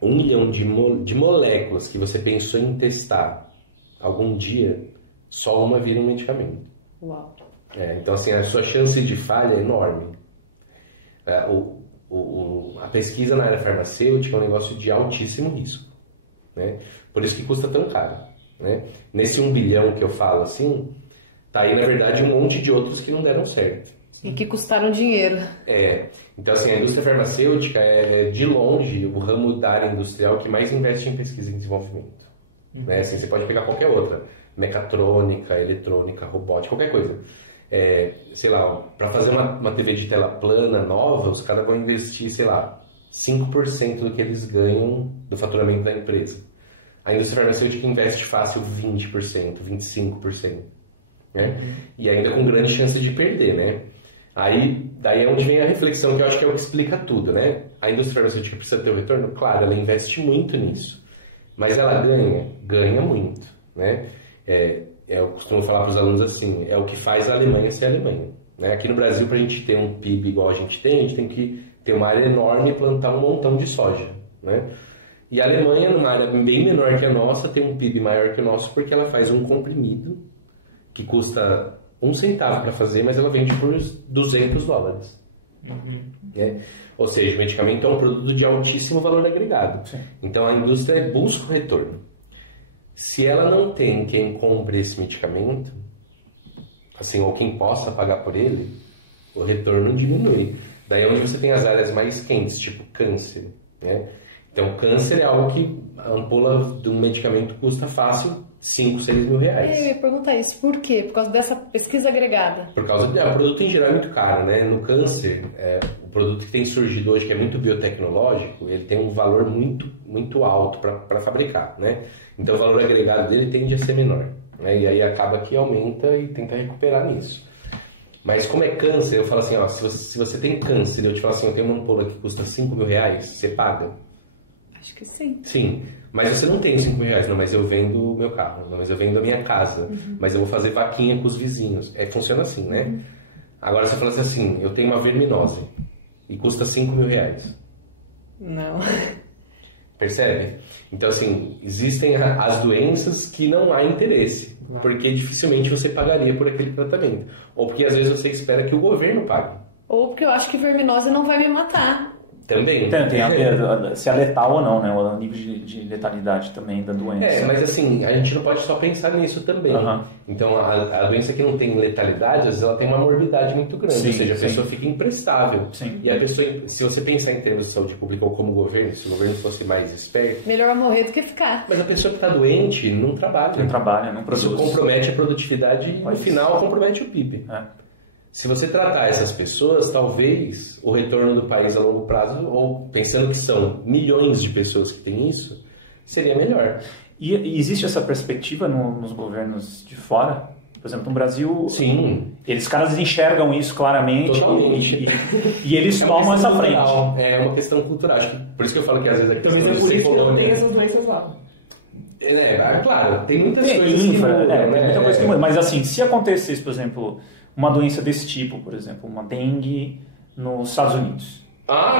1 milhão de moléculas que você pensou em testar algum dia, só uma vira um medicamento. Uau! Então, assim, a sua chance de falha é enorme. A pesquisa na área farmacêutica é um negócio de altíssimo risco, né? Por isso que custa tão caro, né? Nesse 1 bilhão que eu falo assim, tá aí, na verdade, um monte de outros que não deram certo. E que custaram dinheiro. Então, assim, a indústria farmacêutica é, de longe, o ramo da área industrial que mais investe em pesquisa e desenvolvimento. Né? Assim, você pode pegar qualquer outra, mecatrônica, eletrônica, robótica, qualquer coisa. Sei lá, para fazer uma TV de tela plana nova, os caras vão investir, sei lá, 5% do que eles ganham do faturamento da empresa. A indústria farmacêutica investe fácil 20%, 25%. Né? E ainda com grande chance de perder, né? Daí é onde vem a reflexão, que eu acho que é o que explica tudo, né? A indústria farmacêutica precisa ter um retorno? Claro, ela investe muito nisso. Mas ela ganha muito, né? eu costumo falar para os alunos assim, é o que faz a Alemanha ser a Alemanha. Né? Aqui no Brasil, para a gente ter um PIB igual a gente tem que ter uma área enorme e plantar um montão de soja. Né? E a Alemanha, numa área bem menor que a nossa, tem um PIB maior que o nosso porque ela faz um comprimido que custa 1 centavo para fazer, mas ela vende por $200. Né? Ou seja, o medicamento é um produto de altíssimo valor agregado. Sim. Então a indústria busca o retorno. Se ela não tem quem compre esse medicamento, assim, ou quem possa pagar por ele, o retorno diminui. Daí é onde você tem as áreas mais quentes, tipo câncer. Né? Então câncer é algo que a ampola de um medicamento custa fácil 5, 6 mil reais. Eu ia perguntar isso, por quê? Por causa dessa pesquisa agregada? Por causa do produto em geral é muito caro, né? No câncer, o produto que tem surgido hoje, que é muito biotecnológico, ele tem um valor muito, muito alto para fabricar, né? Então o valor agregado dele tende a ser menor, né? E aí acaba que aumenta e tenta recuperar nisso. Mas como é câncer, eu falo assim, ó, se você tem câncer, eu te falo assim, eu tenho uma ampola que custa 5 mil reais, você paga? Acho que sim. Sim, mas você não tem 5 mil reais, não, mas eu vendo o meu carro, não, mas eu vendo a minha casa, mas eu vou fazer vaquinha com os vizinhos. Funciona assim, né? Agora você fala assim, eu tenho uma verminose e custa 5 mil reais. Não. Percebe? Então, assim, existem as doenças que não há interesse, porque dificilmente você pagaria por aquele tratamento. Ou porque às vezes você espera que o governo pague. Ou porque eu acho que verminose não vai me matar. Também. Tem a ver se é letal ou não, né? O nível de letalidade também da doença. Mas assim, a gente não pode só pensar nisso também. Então, a doença que não tem letalidade, às vezes ela tem uma morbidade muito grande. Sim, ou seja, a pessoa fica imprestável. Sim. E a pessoa, se você pensar em termos de saúde pública ou como governo, se o governo fosse mais esperto... Melhor morrer do que ficar. Mas a pessoa que está doente não trabalha. Não trabalha, não produz. Isso compromete a produtividade e, no final, compromete o PIB. Se você tratar essas pessoas, talvez o retorno do país a longo prazo, ou pensando que são milhões de pessoas que têm isso, seria melhor. E existe essa perspectiva nos governos de fora? Por exemplo, no Brasil, sim, os caras enxergam isso claramente. Totalmente. E eles tomam essa frente. É uma questão cultural. Acho que por isso que eu falo que às vezes a questão de ser colônia... tem essas doenças lá. Claro, tem muitas coisas que mudam, tem muita coisa que muda. Mas assim, se acontecesse, por exemplo, uma doença desse tipo, por exemplo, uma dengue nos Estados Unidos.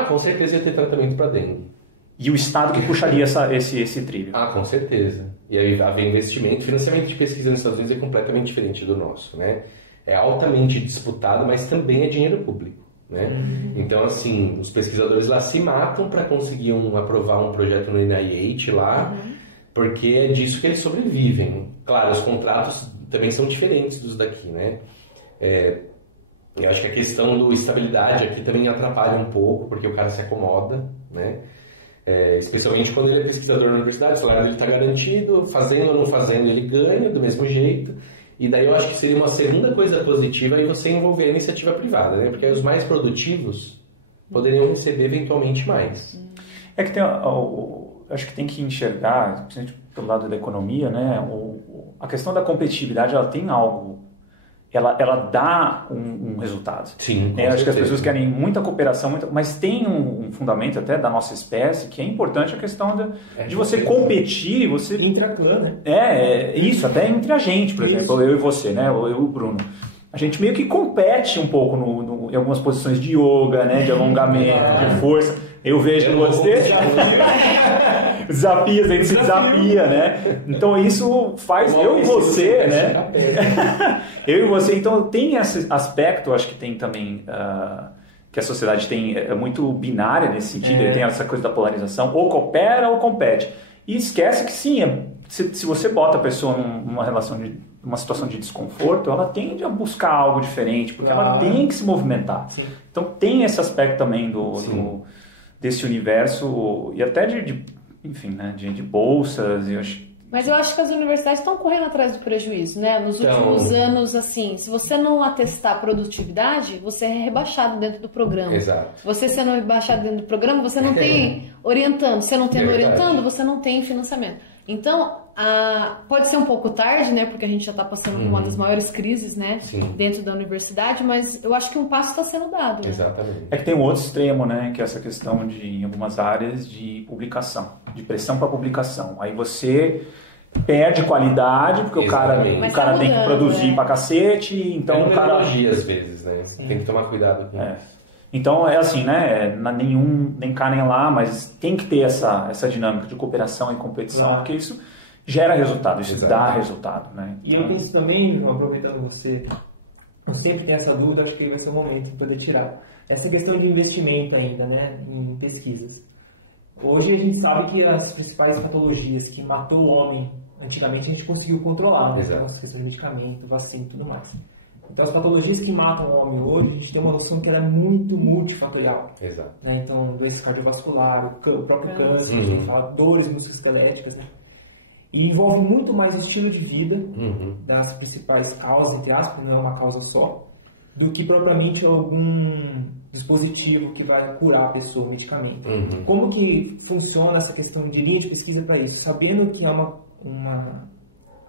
Com certeza ia ter tratamento para dengue. E o Estado que puxaria esse trilho. Com certeza. E aí haver investimento, financiamento de pesquisa nos Estados Unidos é completamente diferente do nosso, né? É altamente disputado, mas também é dinheiro público, né? Então, assim, os pesquisadores lá se matam para conseguir aprovar um projeto no NIH lá, porque é disso que eles sobrevivem. Claro, os contratos também são diferentes dos daqui, né? Eu acho que a questão da estabilidade aqui também atrapalha um pouco, porque o cara se acomoda, né? Especialmente quando ele é pesquisador na universidade, o salário dele está garantido, fazendo ou não fazendo ele ganha do mesmo jeito, e daí eu acho que seria uma segunda coisa positiva aí você envolver a iniciativa privada, né? Porque aí os mais produtivos poderiam receber eventualmente mais. É que acho que tem que enxergar, principalmente pelo lado da economia, né? A questão da competitividade, ela tem algo, ela dá um resultado. Sim, acho que as pessoas querem muita cooperação, mas tem um fundamento até da nossa espécie que é importante, a questão de você competir, você... Intraclã, né? Isso, até entre a gente, por exemplo, eu e você, né? Eu e o Bruno. A gente meio que compete um pouco em algumas posições de yoga, né? De alongamento, de força. Eu vejo você... Desafios, a gente se desafia, né? Então isso faz eu e você, né? Eu e você, então tem esse aspecto, acho que tem também que a sociedade tem muito binária nesse sentido, tem essa coisa da polarização, ou coopera ou compete. E esquece que sim, se você bota a pessoa numa situação de desconforto, ela tende a buscar algo diferente, porque ela tem que se movimentar. Sim. Então tem esse aspecto também desse universo, e até enfim, né, de bolsas, Mas eu acho que as universidades estão correndo atrás do prejuízo, né? Nos últimos anos, assim, se você não atestar produtividade, você é rebaixado dentro do programa. Exato. Você sendo rebaixado dentro do programa, você não tem orientando. Você não tendo orientando, você não tem financiamento. Então, pode ser um pouco tarde, né? Porque a gente já está passando por uma das maiores crises, né? Dentro da universidade, mas eu acho que um passo está sendo dado. Né? Exatamente. É que tem um outro extremo, né? Que é essa questão em algumas áreas, de publicação, de pressão para publicação. Aí você perde qualidade, porque Exatamente. o cara tem que produzir pra cacete, então o cara... às vezes, né? Tem que tomar cuidado com isso. Então é assim, né? Nem cá nem lá, mas tem que ter essa dinâmica de cooperação e competição, porque isso gera resultado, isso dá resultado, né? Então... E eu penso também, aproveitando você, eu sempre tenho essa dúvida, acho que vai ser o momento de poder tirar. Essa questão de investimento ainda, né? Em pesquisas. Hoje a gente sabe que as principais patologias que matou o homem, antigamente a gente conseguiu controlar, né? Então, as questões de medicamento, vacina e tudo mais. Então, as patologias que matam o homem hoje, a gente tem uma noção que ela é muito multifatorial. Exato. Né? Então, doenças cardiovasculares, o próprio câncer, a gente fala, dores musculoesqueléticas, né? E envolve muito mais o estilo de vida das principais causas, entre aspas, não é uma causa só, do que propriamente algum dispositivo que vai curar a pessoa, o medicamento. Como que funciona essa questão de linha de pesquisa para isso? Sabendo que é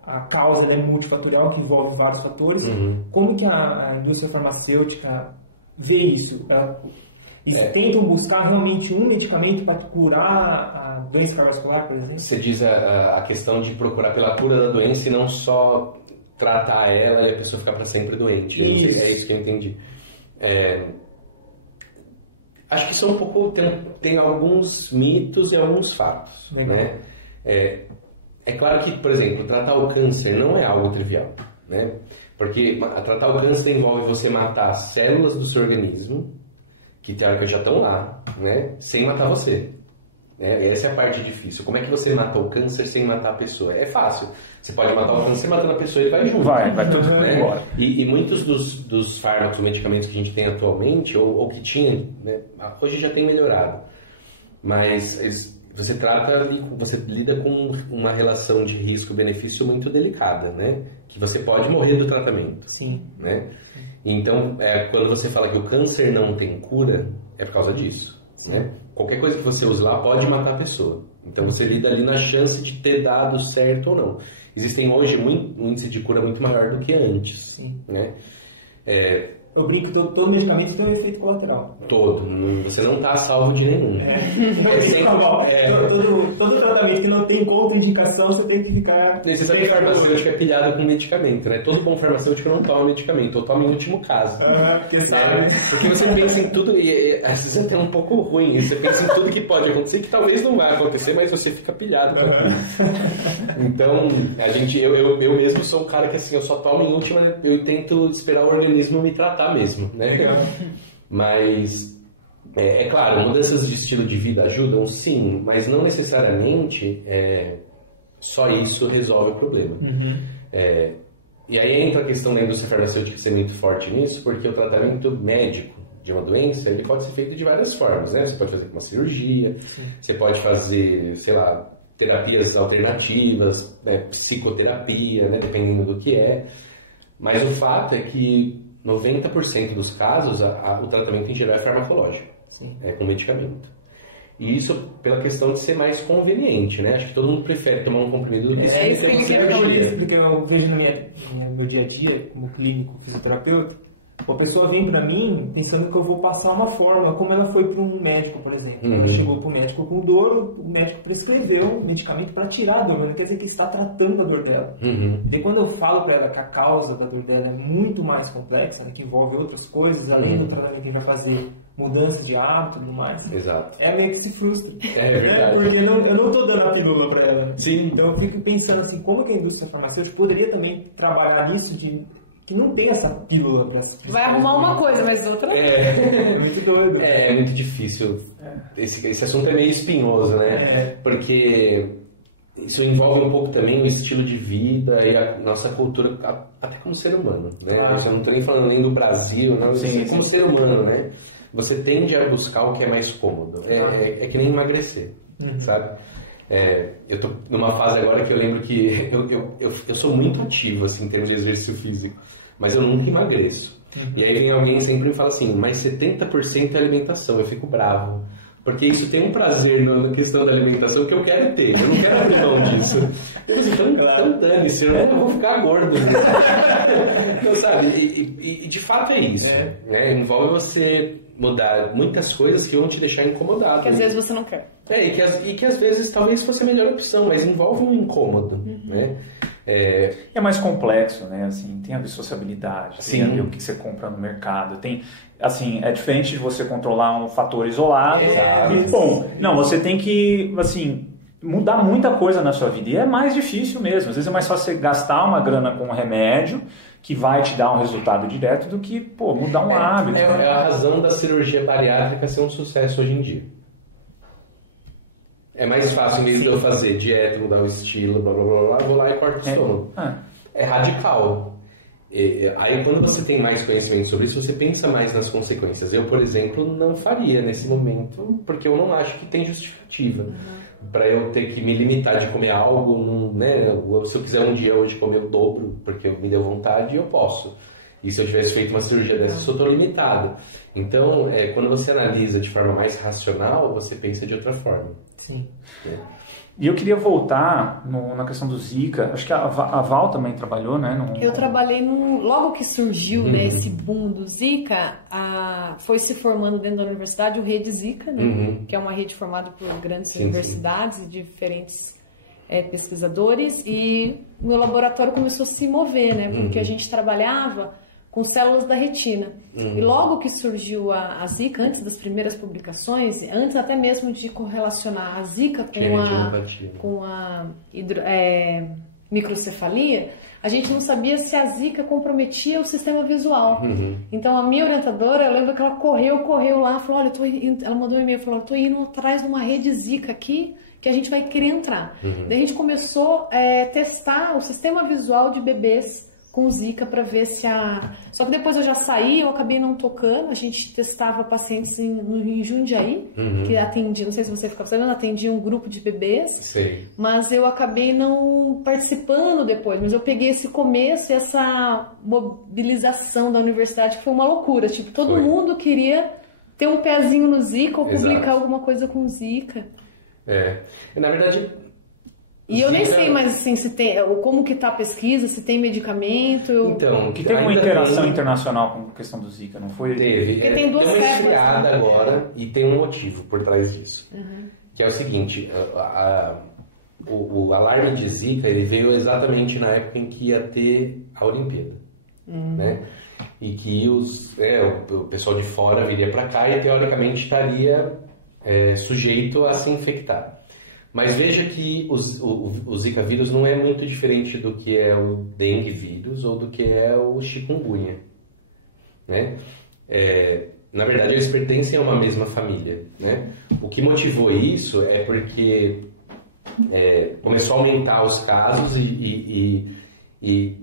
a causa é multifatorial, que envolve vários fatores, como que a indústria farmacêutica vê isso? Eles tentam buscar realmente um medicamento para curar a doença cardiovascular, por exemplo? Você diz a questão de procurar pela cura da doença e não só tratar ela e a pessoa ficar para sempre doente. Isso. É isso que eu entendi. Acho que isso é um pouco... Tem alguns mitos e alguns fatos. Né? É claro que, por exemplo, tratar o câncer não é algo trivial, né? Porque tratar o câncer envolve você matar células do seu organismo, que teoricamente já estão lá, né? Sem matar você. Né? Essa é a parte difícil. Como é que você mata o câncer sem matar a pessoa? É fácil. Você pode matar o câncer matando a pessoa e vai junto. Vai tudo embora. E muitos dos fármacos, medicamentos que a gente tem atualmente, ou que tinha, né? Hoje já tem melhorado. Mas você lida com uma relação de risco-benefício muito delicada, né? Que você pode morrer do tratamento. Sim. Né? Então, quando você fala que o câncer não tem cura, é por causa disso. Né? Qualquer coisa que você use lá pode matar a pessoa. Então, você lida ali na chance de ter dado certo ou não. Existem hoje um índice de cura muito maior do que antes. Sim. Né? Eu brinco que todo medicamento tem um efeito colateral. Você não está salvo de nenhum. Todo tratamento que não tem contraindicação, você tem que ficar... Você sabe que farmacêutico é pilhado com medicamento, né? Todo bom farmacêutico não toma medicamento, ou toma em último caso. Porque você pensa em tudo, e às vezes é até um pouco ruim, você pensa em tudo que pode acontecer, que talvez não vai acontecer, mas você fica pilhado com aquilo. Então, eu mesmo sou um cara que assim, eu só tomo em última, eu tento esperar o organismo me tratar mesmo, né? Mas é claro, mudanças de estilo de vida ajudam, sim, mas não necessariamente só isso resolve o problema. E aí entra a questão da indústria farmacêutica ser muito forte nisso, porque o tratamento médico de uma doença ele pode ser feito de várias formas, né? Você pode fazer uma cirurgia, você pode fazer, sei lá, terapias alternativas, psicoterapia, né? Dependendo do que é. Mas o fato é que 90% dos casos, o tratamento em geral é farmacológico, com medicamento. E isso pela questão de ser mais conveniente, né? Acho que todo mundo prefere tomar um comprimido do que se ter uma cirurgia. Porque eu vejo no meu dia a dia, como clínico fisioterapeuta, a pessoa vem para mim pensando que eu vou passar uma fórmula, como ela foi para um médico, por exemplo. Ela chegou para o médico com dor, o médico prescreveu um medicamento para tirar a dor, mas não quer dizer que está tratando a dor dela. E quando eu falo para ela que a causa da dor dela é muito mais complexa, né, que envolve outras coisas, além do tratamento que a gente vai fazer, mudança de hábito e tudo mais, Exato. Meio que se frustra. É verdade. Porque eu não estou dando a pílula para ela. Sim. Então eu fico pensando assim, como que a indústria farmacêutica poderia também trabalhar nisso que não tem essa pílula para... Vai arrumar uma coisa, mas outra... Muito doido. É muito difícil. Esse assunto é meio espinhoso, né? Porque isso envolve um pouco também o estilo de vida e a nossa cultura, até como ser humano, né? Eu não estou nem falando nem do Brasil, não, como ser humano, né? Você tende a buscar o que é mais cômodo. É que nem emagrecer, sabe? Eu tô numa fase agora que eu lembro que eu sou muito ativo assim, em termos de exercício físico, mas eu nunca emagreço. E aí vem alguém sempre me fala assim, mas 70% é alimentação. Eu fico bravo, Porque isso tem um prazer na questão da alimentação que eu quero ter. Eu não quero abrir mão disso. Então dane-se, eu não vou ficar gordo. Então, sabe? E de fato é isso. Né? Envolve você mudar muitas coisas que vão te deixar incomodado. Que às vezes você não quer. E que às vezes talvez fosse a melhor opção, mas envolve um incômodo. Né? É mais complexo, né? Assim, tem a ver sociabilidade, tem a ver o que você compra no mercado, tem, assim, é diferente de você controlar um fator isolado. E, bom, não, você tem que, assim, mudar muita coisa na sua vida e é mais difícil mesmo. Às vezes é mais fácil você gastar uma grana com um remédio que vai te dar um resultado direto do que, pô, mudar um hábito. É a razão da cirurgia bariátrica ser um sucesso hoje em dia. É mais fácil, em vez de eu fazer dieta, mudar o estilo, blá blá blá blá, vou lá e corto o estômago. É radical. Aí quando você tem mais conhecimento sobre isso, você pensa mais nas consequências. Eu, por exemplo, não faria nesse momento, porque eu não acho que tem justificativa. Para eu ter que me limitar de comer algo, né? Se eu quiser um dia hoje comer o dobro, porque me deu vontade, eu posso. E se eu tivesse feito uma cirurgia dessa, eu estou limitado. Então, quando você analisa de forma mais racional, você pensa de outra forma. Sim. E eu queria voltar na questão do Zika. Acho que a Val também trabalhou, né? Eu trabalhei logo que surgiu, né, esse boom do Zika, foi se formando dentro da universidade o Rede Zika, né? Que é uma rede formada por grandes universidades e diferentes pesquisadores. E o meu laboratório começou a se mover, né? Porque a gente trabalhava com células da retina. E logo que surgiu a Zika, antes das primeiras publicações, antes até mesmo de correlacionar a Zika com a microcefalia, a gente não sabia se a Zika comprometia o sistema visual. Então a minha orientadora, eu lembro que ela correu lá, falou, olha, ela mandou um e-mail, falou, eu tô indo atrás de uma rede Zika aqui, que a gente vai querer entrar. Daí a gente começou a testar o sistema visual de bebês com Zika para ver se Só que depois eu já saí, eu acabei não tocando. A gente testava pacientes em Jundiaí, que atendia, não sei se você ficava sabendo, atendia um grupo de bebês. Sei. Mas eu acabei não participando depois. Mas eu peguei esse começo e essa mobilização da universidade, que foi uma loucura. Tipo, todo mundo queria ter um pezinho no Zika ou publicar alguma coisa com Zika. Na verdade... E eu nem sei mais assim, se tem, como que tá a pesquisa, se tem medicamento. Então, que teve uma interação internacional com a questão do Zika, não foi? Teve. Porque tem duas uma esfriada né? agora e tem um motivo por trás disso. Que é o seguinte, o alarme de Zika ele veio exatamente na época em que ia ter a Olimpíada. Né? E que o pessoal de fora viria para cá e teoricamente estaria sujeito a se infectar. Mas veja que o Zika vírus não é muito diferente do que é o dengue vírus ou do que é o chikungunya, né? Na verdade, eles pertencem a uma mesma família, né? O que motivou isso é porque começou a aumentar os casos e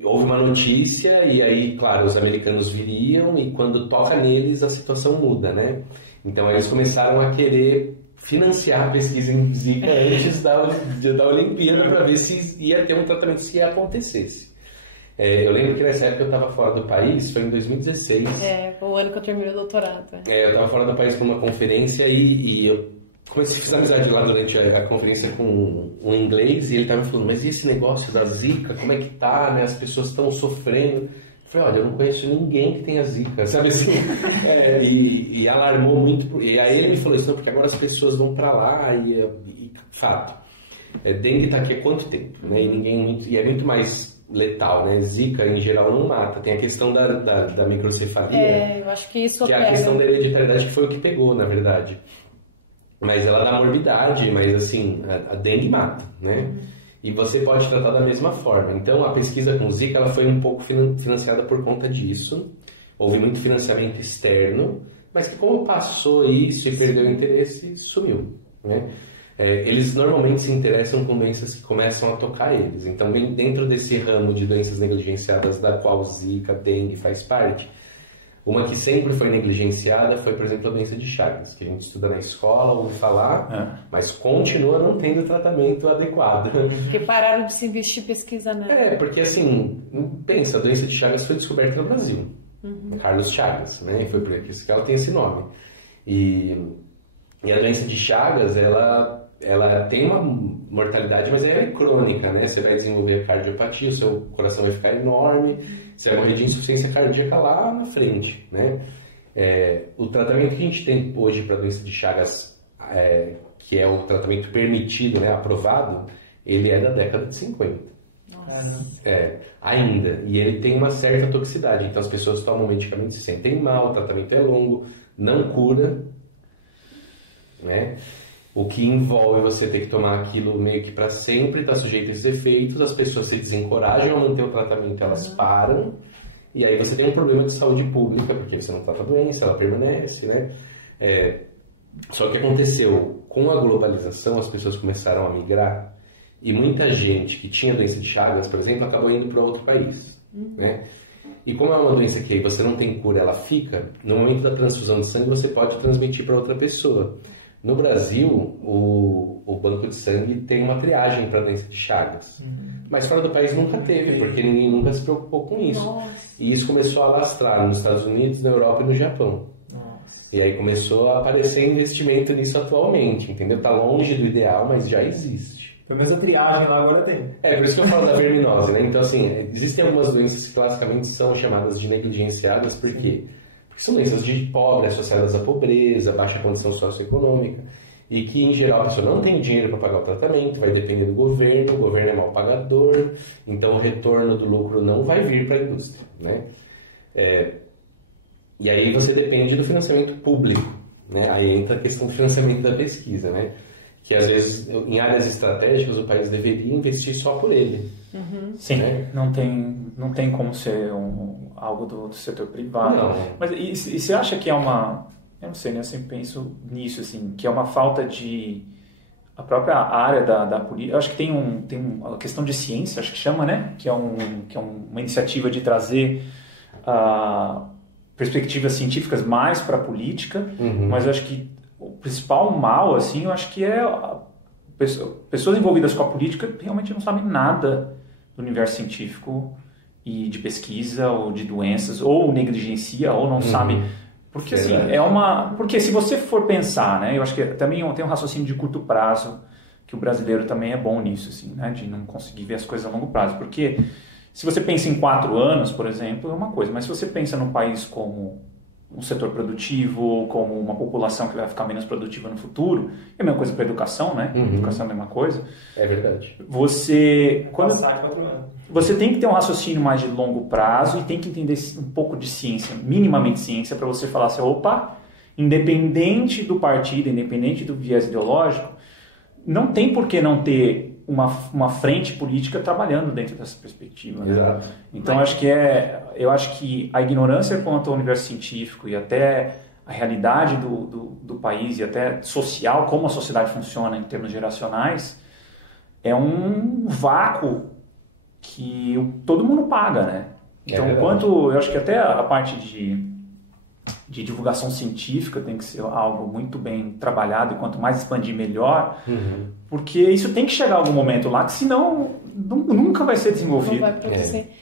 houve uma notícia e aí, claro, os americanos viriam e quando toca neles a situação muda, né? Então, eles começaram a querer financiar a pesquisa em Zika antes da Olimpíada para ver se ia ter um tratamento, se acontecesse. Eu lembro que nessa época eu estava fora do país, foi em 2016. Foi o ano que eu terminei o doutorado. Eu estava fora do país para uma conferência e eu comecei a fazer amizade lá durante a conferência com um inglês e ele estava me falando, mas e esse negócio da Zika, como é que tá, né? As pessoas estão sofrendo. Eu falei, olha, eu não conheço ninguém que tenha Zika, sabe assim? E alarmou muito. E aí ele me falou isso, não, porque agora as pessoas vão para lá e fato. Dengue tá aqui há quanto tempo, né? E é muito mais letal, né? Zika, em geral, não mata. Tem a questão da microcefalia. Eu acho que isso que é a questão da hereditariedade, que foi o que pegou, na verdade. Mas ela dá morbidade, mas assim, a dengue mata, né? E você pode tratar da mesma forma. Então, a pesquisa com Zika ela foi um pouco financiada por conta disso. Houve muito financiamento externo, mas que como passou isso e perdeu o interesse, sumiu, né? Eles normalmente se interessam com doenças que começam a tocar eles. Então, dentro desse ramo de doenças negligenciadas, da qual Zika, dengue faz parte, uma que sempre foi negligenciada foi, por exemplo, a doença de Chagas, que a gente estuda na escola, ouve falar, mas continua não tendo tratamento adequado. Porque pararam de se investir em pesquisa, né? Porque assim, pensa, a doença de Chagas foi descoberta no Brasil. Carlos Chagas, né? Foi por isso que ela tem esse nome. E E a doença de Chagas, ela tem uma mortalidade, mas ela é crônica, né? Você vai desenvolver cardiopatia, o seu coração vai ficar enorme, você vai morrer de insuficiência cardíaca lá na frente, né? O tratamento que a gente tem hoje para a doença de Chagas, que é o tratamento permitido, né, aprovado, ele é da década de 50. Nossa. Ainda. E ele tem uma certa toxicidade. Então as pessoas tomam medicamento, se sentem mal, o tratamento é longo, não cura, né? O que envolve você ter que tomar aquilo meio que para sempre, está sujeito a esses efeitos, as pessoas se desencorajam a manter o tratamento, elas param, e aí você tem um problema de saúde pública, porque você não trata a doença, ela permanece, né? Só que aconteceu, com a globalização, as pessoas começaram a migrar, e muita gente que tinha doença de Chagas, por exemplo, acabou indo para outro país, né? E como é uma doença que aí você não tem cura, ela fica, no momento da transfusão de sangue você pode transmitir para outra pessoa. No Brasil, o banco de sangue tem uma triagem para doença de Chagas, mas fora do país nunca teve, porque ninguém nunca se preocupou com isso. Nossa. E isso começou a alastrar nos Estados Unidos, na Europa e no Japão. E aí começou a aparecer investimento nisso atualmente, entendeu? Tá longe do ideal, mas já existe. Pelo menos a triagem lá agora tem. Por isso que eu falo da verminose, né? Então, assim, existem algumas doenças que classicamente são chamadas de negligenciadas, por quê? Porque são doenças de pobre, associadas à pobreza, baixa condição socioeconômica, e que, em geral, a pessoa não tem dinheiro para pagar o tratamento, vai depender do governo, o governo é mal pagador, então o retorno do lucro não vai vir para a indústria, né? E aí você depende do financiamento público, né? Aí entra a questão do financiamento da pesquisa, né? Que às vezes em áreas estratégicas o país deveria investir só por ele. Sim, né? não tem como ser algo do setor privado. Não. Mas e você acha que é uma... Eu não sei, né? Eu sempre penso nisso, assim, que é uma falta de... A própria área da política... Eu acho que tem uma questão de ciência, acho que chama, né? Que é uma iniciativa de trazer perspectivas científicas mais para a política, mas eu acho que o principal mal, assim, eu acho que é pessoas envolvidas com a política realmente não sabem nada do universo científico e de pesquisa ou de doenças, ou negligencia, ou não sabe. Porque, assim, porque se você for pensar, né, eu acho que também tem um raciocínio de curto prazo, que o brasileiro também é bom nisso, assim, né, de não conseguir ver as coisas a longo prazo. Porque se você pensa em 4 anos, por exemplo, é uma coisa, mas se você pensa num país como um setor produtivo, como uma população que vai ficar menos produtiva no futuro, é a mesma coisa para a educação, né? Educação é a mesma coisa. É verdade. Você tem que ter um raciocínio mais de longo prazo e tem que entender um pouco de ciência, minimamente ciência, para você falar assim, opa, independente do partido, independente do viés ideológico, não tem por que não ter uma frente política trabalhando dentro dessa perspectiva. Né? Exato. Então, eu acho que a ignorância quanto ao universo científico e até a realidade do país e até social, como a sociedade funciona em termos geracionais, é um vácuo que todo mundo paga, né? Então, eu acho que até a parte de divulgação científica tem que ser algo muito bem trabalhado, e quanto mais expandir, melhor, porque isso tem que chegar a algum momento lá, que senão nunca vai ser desenvolvido. Não vai acontecer.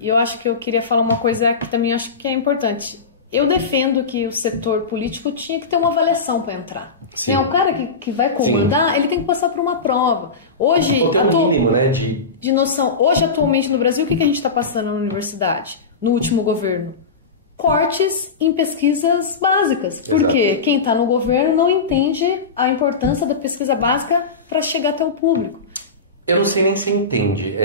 E eu acho que eu queria falar uma coisa que também acho que é importante. Eu defendo que o setor político tinha que ter uma avaliação para entrar. Né? O cara que vai comandar, ele tem que passar por uma prova. Hoje, mínimo, né, de noção. Hoje, atualmente no Brasil, o que a gente está passando na universidade, no último governo? Cortes em pesquisas básicas. Porque quem está no governo não entende a importância da pesquisa básica para chegar até o público. Eu não sei nem se entende.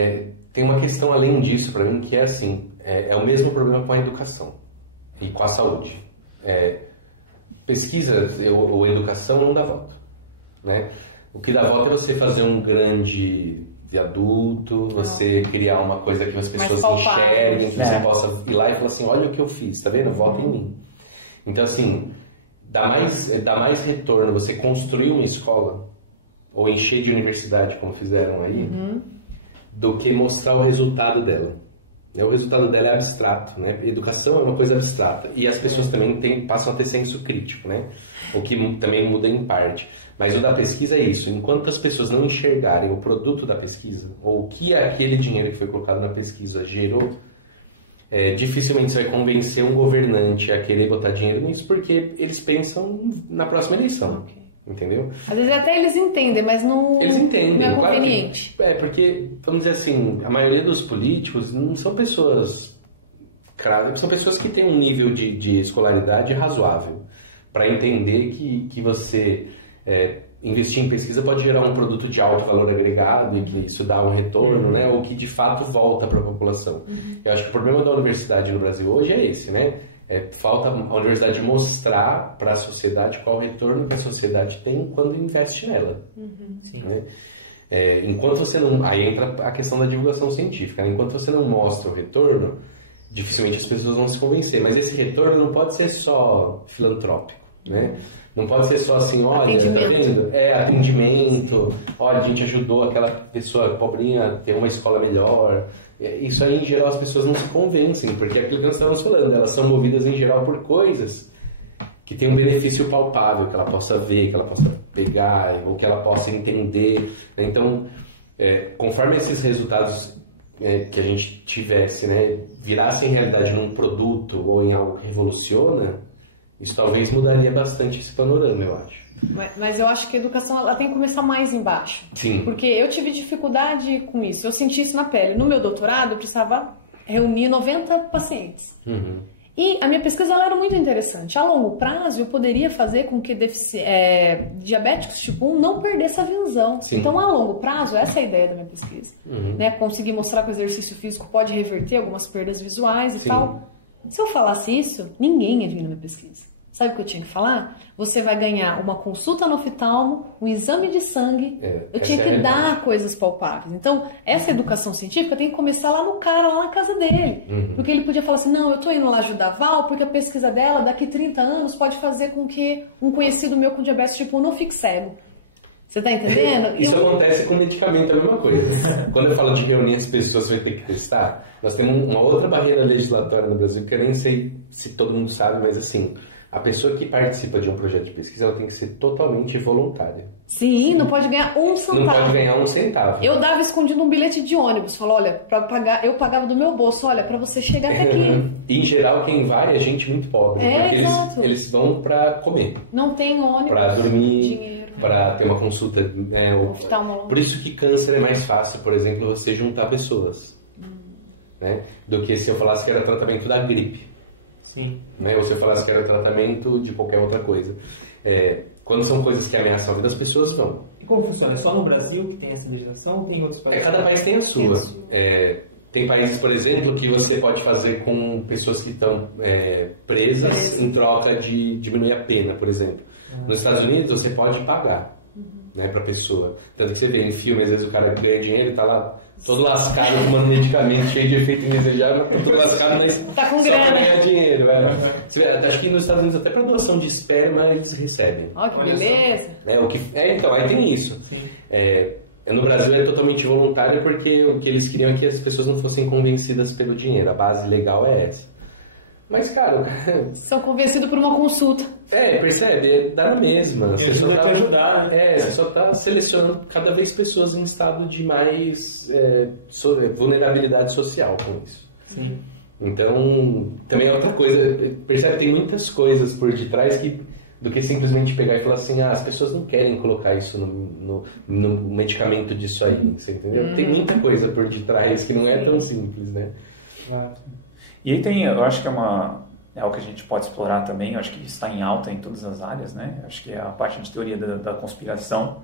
Tem uma questão além disso para mim que é assim, é o mesmo problema com a educação e com a saúde. Pesquisa ou educação não dá voto. Né? O que dá voto é você fazer um grande viaduto, você criar uma coisa que as pessoas enxerguem, que você possa ir lá e falar assim, olha o que eu fiz, tá vendo? Vota em mim. Então, assim, dá mais retorno você construir uma escola ou encher de universidade, como fizeram aí, do que mostrar o resultado dela. O resultado dela é abstrato, né? Educação é uma coisa abstrata. E as pessoas também passam a ter senso crítico, né? O que também muda em parte. Mas o da pesquisa é isso. Enquanto as pessoas não enxergarem o produto da pesquisa, ou o que aquele dinheiro que foi colocado na pesquisa gerou, dificilmente você vai convencer um governante a querer botar dinheiro nisso, porque eles pensam na próxima eleição. entendeu? Às vezes até eles entendem, mas não, eles entendem, não é conveniente. Claro que, porque, vamos dizer assim, a maioria dos políticos não são pessoas... São pessoas que têm um nível de escolaridade razoável para entender que você investir em pesquisa pode gerar um produto de alto valor agregado e que isso dá um retorno, né? Ou que de fato volta para a população. Eu acho que o problema da universidade no Brasil hoje é esse, né? Falta a universidade mostrar para a sociedade qual o retorno que a sociedade tem quando investe nela. Né? Enquanto você não... Aí entra a questão da divulgação científica. Né? Enquanto você não mostra o retorno, dificilmente as pessoas vão se convencer. Mas esse retorno não pode ser só filantrópico, né? Não pode ser só assim, olha, tá vendo? Atendimento, olha, a gente ajudou aquela pessoa pobrinha a ter uma escola melhor. Isso aí, em geral, as pessoas não se convencem, porque é aquilo que nós estamos falando, elas são movidas, em geral, por coisas que têm um benefício palpável, que ela possa ver, que ela possa pegar, ou que ela possa entender. Então, conforme esses resultados que a gente tivesse, né, virassem realidade num produto ou em algo que revoluciona, isso talvez mudaria bastante esse panorama, eu acho. Mas eu acho que a educação ela tem que começar mais embaixo. Sim. Porque eu tive dificuldade com isso. Eu senti isso na pele. No meu doutorado, eu precisava reunir 90 pacientes. E a minha pesquisa ela era muito interessante. A longo prazo, eu poderia fazer com que diabéticos tipo 1 não perdessem a visão. Sim. Então, a longo prazo, essa é a ideia da minha pesquisa. Né? Conseguir mostrar que o exercício físico pode reverter algumas perdas visuais e tal. Se eu falasse isso, ninguém ia vir na minha pesquisa. Sabe o que eu tinha que falar? Você vai ganhar uma consulta no oftalmo, um exame de sangue. Eu tinha que dar coisas palpáveis. Então, essa educação científica tem que começar lá no cara, lá na casa dele. Porque ele podia falar assim, não, eu tô indo lá ajudar a Val, porque a pesquisa dela, daqui 30 anos, pode fazer com que um conhecido meu com diabetes tipo 1 não fique cego. Você tá entendendo? Isso acontece com medicamento, é a mesma coisa. Quando eu falo de reunir as pessoas, você vai ter que testar. Nós temos uma outra barreira legislatória no Brasil, que eu nem sei se todo mundo sabe, mas assim... A pessoa que participa de um projeto de pesquisa, ela tem que ser totalmente voluntária. Sim, não pode ganhar um centavo. Não pode ganhar um centavo. Eu dava escondido um bilhete de ônibus. Falou, olha, pra pagar, eu pagava do meu bolso. Olha, pra você chegar até aqui. Em geral, quem vai é gente muito pobre. Porque eles vão pra comer. Não tem ônibus. Pra dormir. Dinheiro. Pra ter uma consulta. Por isso que câncer é mais fácil, por exemplo, você juntar pessoas. Né? Do que se eu falasse que era tratamento da gripe. Sim. Né? Ou se eu falasse que era tratamento de qualquer outra coisa. Quando são coisas que ameaçam a vida, as pessoas vão. E como funciona? É só no Brasil que tem essa legislação ou tem em outros países? Cada país tem a sua. Tem países, por exemplo, que você pode fazer com pessoas que estão presas em troca de diminuir a pena, por exemplo. Nos Estados Unidos, você pode pagar né, para a pessoa. Tanto que você vê em filme, às vezes o cara ganha dinheiro e está lá todo lascado tomando medicamento cheio de efeito indesejável, mas todo lascado, mas tá com só grana. para ganhar dinheiro. Acho que nos Estados Unidos, até para doação de esperma, eles recebem. Olha que beleza. Então, aí tem isso. No Brasil é totalmente voluntário porque o que eles queriam é que as pessoas não fossem convencidas pelo dinheiro. A base legal é essa. Mas, cara... São convencidos por uma consulta. Percebe? Dá na mesma. Você só tá ajudar, né? Você só está selecionando cada vez pessoas em estado de mais vulnerabilidade social com isso. Sim. Então, também é outra coisa. Percebe? Tem muitas coisas por detrás do que simplesmente pegar e falar assim, as pessoas não querem colocar isso no medicamento disso aí, você entendeu? Tem muita coisa por detrás que não é tão simples, né? E aí eu acho que é algo que a gente pode explorar também, eu acho que está em alta em todas as áreas, né? Eu acho que é a parte de teoria da conspiração.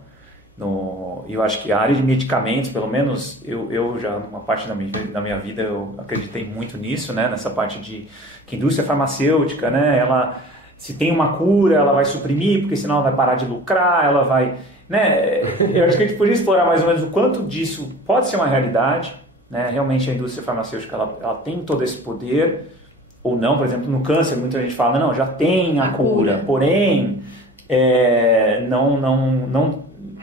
Eu acho que a área de medicamentos, pelo menos, eu já numa parte da minha vida, eu acreditei muito nisso, né? Nessa parte de que a indústria farmacêutica, né? Ela, se tem uma cura, ela vai suprimir, porque senão ela vai parar de lucrar, ela vai... Né? Eu acho que a gente podia explorar mais ou menos o quanto disso pode ser uma realidade, né? Realmente a indústria farmacêutica ela tem todo esse poder, ou não. Por exemplo, no câncer, muita gente fala, não, já tem a cura, porém,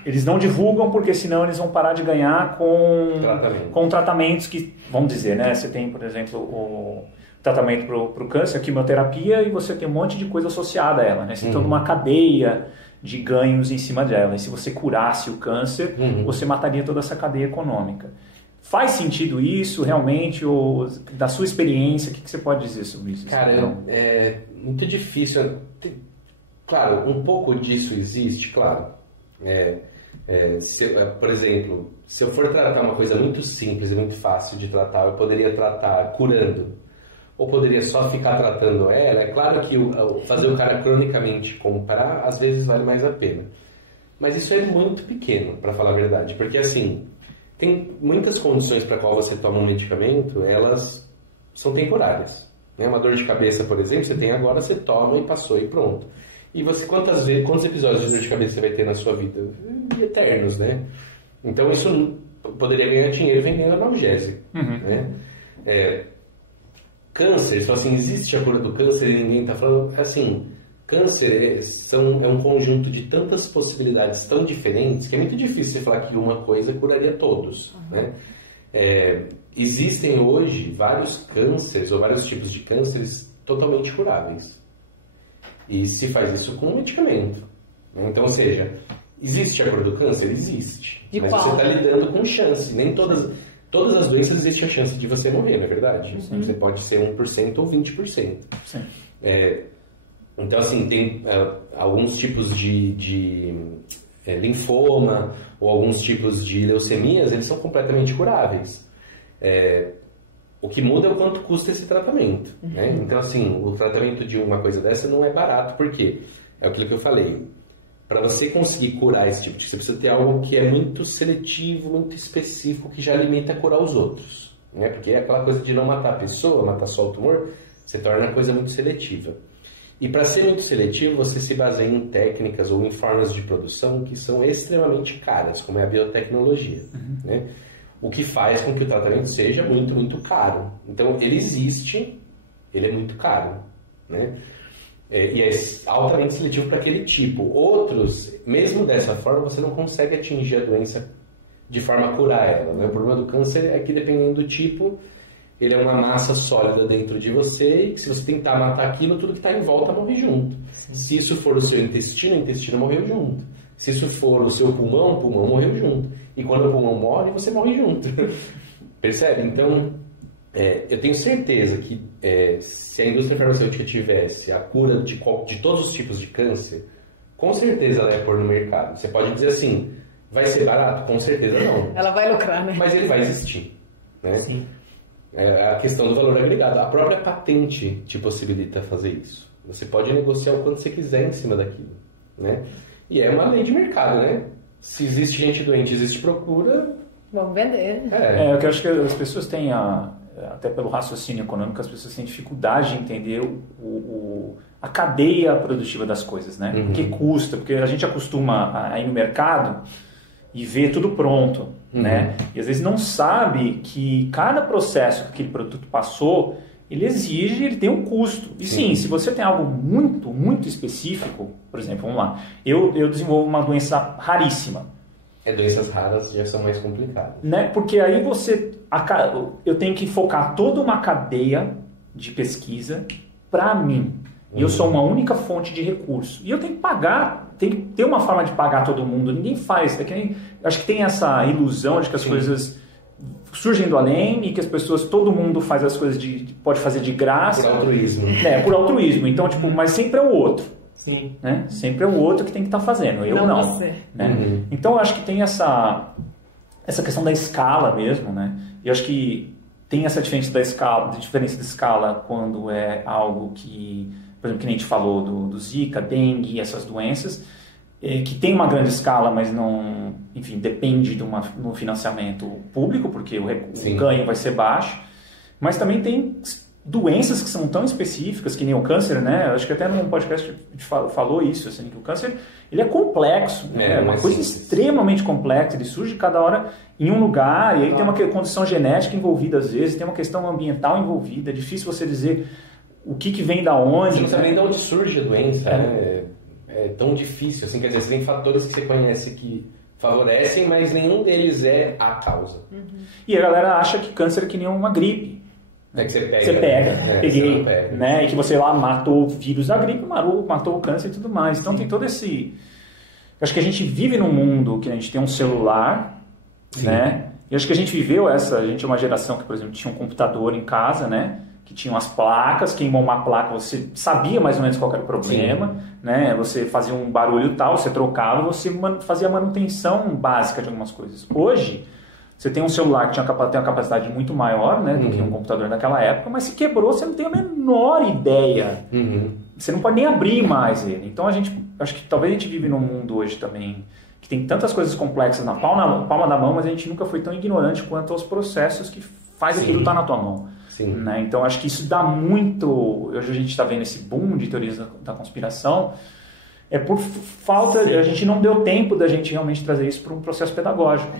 eles não divulgam porque senão eles vão parar de ganhar com tratamentos que, vamos dizer, né? Você tem, por exemplo, o tratamento para o câncer, a quimioterapia, e você tem um monte de coisa associada a ela, né? Você tem toda uma cadeia de ganhos em cima dela. E se você curasse o câncer, você mataria toda essa cadeia econômica. Faz sentido isso realmente? Ou da sua experiência, o que você pode dizer sobre isso? Cara, é muito difícil. Claro, um pouco disso existe, claro. Por exemplo, se eu for tratar uma coisa muito simples e muito fácil de tratar, eu poderia tratar curando, ou poderia só ficar tratando ela. É claro que fazer o cara cronicamente comprar, às vezes vale mais a pena. Mas isso é muito pequeno, para falar a verdade. Porque, assim, tem muitas condições para qual você toma um medicamento, elas são temporárias. Né? Uma dor de cabeça, por exemplo, você tem agora, você toma e passou e pronto. E você, quantos episódios de dor de cabeça você vai ter na sua vida? Eternos, né? Então, isso poderia ganhar dinheiro vendendo analgésico. Né? Câncer, só assim, existe a cura do câncer e ninguém está falando. Assim, câncer é um conjunto de tantas possibilidades tão diferentes que é muito difícil você falar que uma coisa curaria todos. Né? Existem hoje vários cânceres ou vários tipos de cânceres totalmente curáveis. E se faz isso com um medicamento. Então, ou seja, existe a cura do câncer? Existe. Mas você está lidando com chance. Nem todas as doenças existe a chance de você morrer, não é verdade? Você pode ser 1% ou 20%. Sim. Então, assim, tem alguns tipos de linfoma ou alguns tipos de leucemias, eles são completamente curáveis. O que muda é o quanto custa esse tratamento. Né? Então, assim, o tratamento de uma coisa dessa não é barato, porque é aquilo que eu falei. Para você conseguir curar esse tipo de... Você precisa ter algo que é muito seletivo, muito específico, que já limita a curar os outros. Né? Porque é aquela coisa de não matar a pessoa, matar só o tumor, você torna a coisa muito seletiva. E para ser muito seletivo, você se baseia em técnicas ou em formas de produção que são extremamente caras, como é a biotecnologia. Né? O que faz com que o tratamento seja muito, muito caro. Então, ele existe, ele é muito caro. Né? E é altamente seletivo para aquele tipo. Outros, mesmo dessa forma, você não consegue atingir a doença de forma a curar ela. Né? O problema do câncer é que, dependendo do tipo, ele é uma massa sólida dentro de você e que, se você tentar matar aquilo, tudo que está em volta morre junto. Se isso for o seu intestino, o intestino morreu junto. Se isso for o seu pulmão, o pulmão morreu junto. E quando o pulmão morre, você morre junto. Percebe? Então, eu tenho certeza que se a indústria farmacêutica tivesse a cura de todos os tipos de câncer, com certeza ela ia pôr no mercado. Você pode dizer assim, vai ser barato? Com certeza não. Ela vai lucrar, né? Mas ele vai existir. Né? Sim. A questão do valor agregado. A própria patente te possibilita fazer isso. Você pode negociar o quanto você quiser em cima daquilo. Né? E é uma lei de mercado, né? Se existe gente doente, existe procura... Vamos vender. Eu acho que as pessoas têm, até pelo raciocínio econômico, as pessoas têm dificuldade de entender a cadeia produtiva das coisas, né? O que custa, porque a gente acostuma a ir no mercado e ver tudo pronto, né? E às vezes não sabe que cada processo que aquele produto passou, ele exige, ele tem um custo. E sim, se você tem algo muito, muito específico, por exemplo, vamos lá, eu desenvolvo uma doença raríssima. Doenças raras já são mais complicadas. Né? Porque aí eu tenho que focar toda uma cadeia de pesquisa para mim. E eu sou uma única fonte de recurso. E eu tenho que pagar, tem que ter uma forma de pagar todo mundo. Ninguém faz. Acho que tem essa ilusão de que as coisas surgem do além e que as pessoas, todo mundo faz as coisas pode fazer de graça. Por altruísmo. Por altruísmo. Então, mas sempre é o outro. Sim. Né? Sempre é o outro que tem que estar fazendo, eu não. Você. Né? Então, eu acho que tem essa questão da escala mesmo, né? E eu acho que tem essa diferença da escala quando é algo que, por exemplo, que nem a gente falou do Zika, dengue, essas doenças, que tem uma grande escala, mas não, enfim, depende de um financiamento público, porque o ganho vai ser baixo. Mas também tem doenças que são tão específicas, que nem o câncer, né? Acho que até num podcast a gente falou isso, assim, que o câncer, ele é complexo, né? É uma coisa extremamente complexa, ele surge cada hora em um lugar, e aí tem uma condição genética envolvida às vezes, tem uma questão ambiental envolvida, é difícil você dizer o que vem da onde. Você não sabe nem de onde surge a doença, né? É tão difícil, assim, quer dizer, você tem fatores que você conhece que favorecem, mas nenhum deles é a causa. E a galera acha que câncer é que nem uma gripe. Que você pega. Você pega, peguei, né? E que você lá matou o vírus da gripe, matou o câncer e tudo mais. Então tem todo esse... Eu acho que a gente vive num mundo que a gente tem um celular, né? E acho que a gente viveu a gente é uma geração que, por exemplo, tinha um computador em casa, né? que tinham as placas, queimou uma placa, você sabia mais ou menos qual era o problema, né? Você fazia um barulho tal, você trocava, você fazia a manutenção básica de algumas coisas. Hoje, você tem um celular que tem uma capacidade muito maior, né, do que um computador naquela época, mas se quebrou, você não tem a menor ideia. Você não pode nem abrir mais ele. Então, acho que talvez a gente vive num mundo hoje também que tem tantas coisas complexas na palma da mão, mas a gente nunca foi tão ignorante quanto aos processos que faz aquilo estar na tua mão. Né? Então, acho que isso dá muito... Hoje a gente está vendo esse boom de teorias da conspiração. É por falta... A gente não deu tempo da gente realmente trazer isso para um processo pedagógico.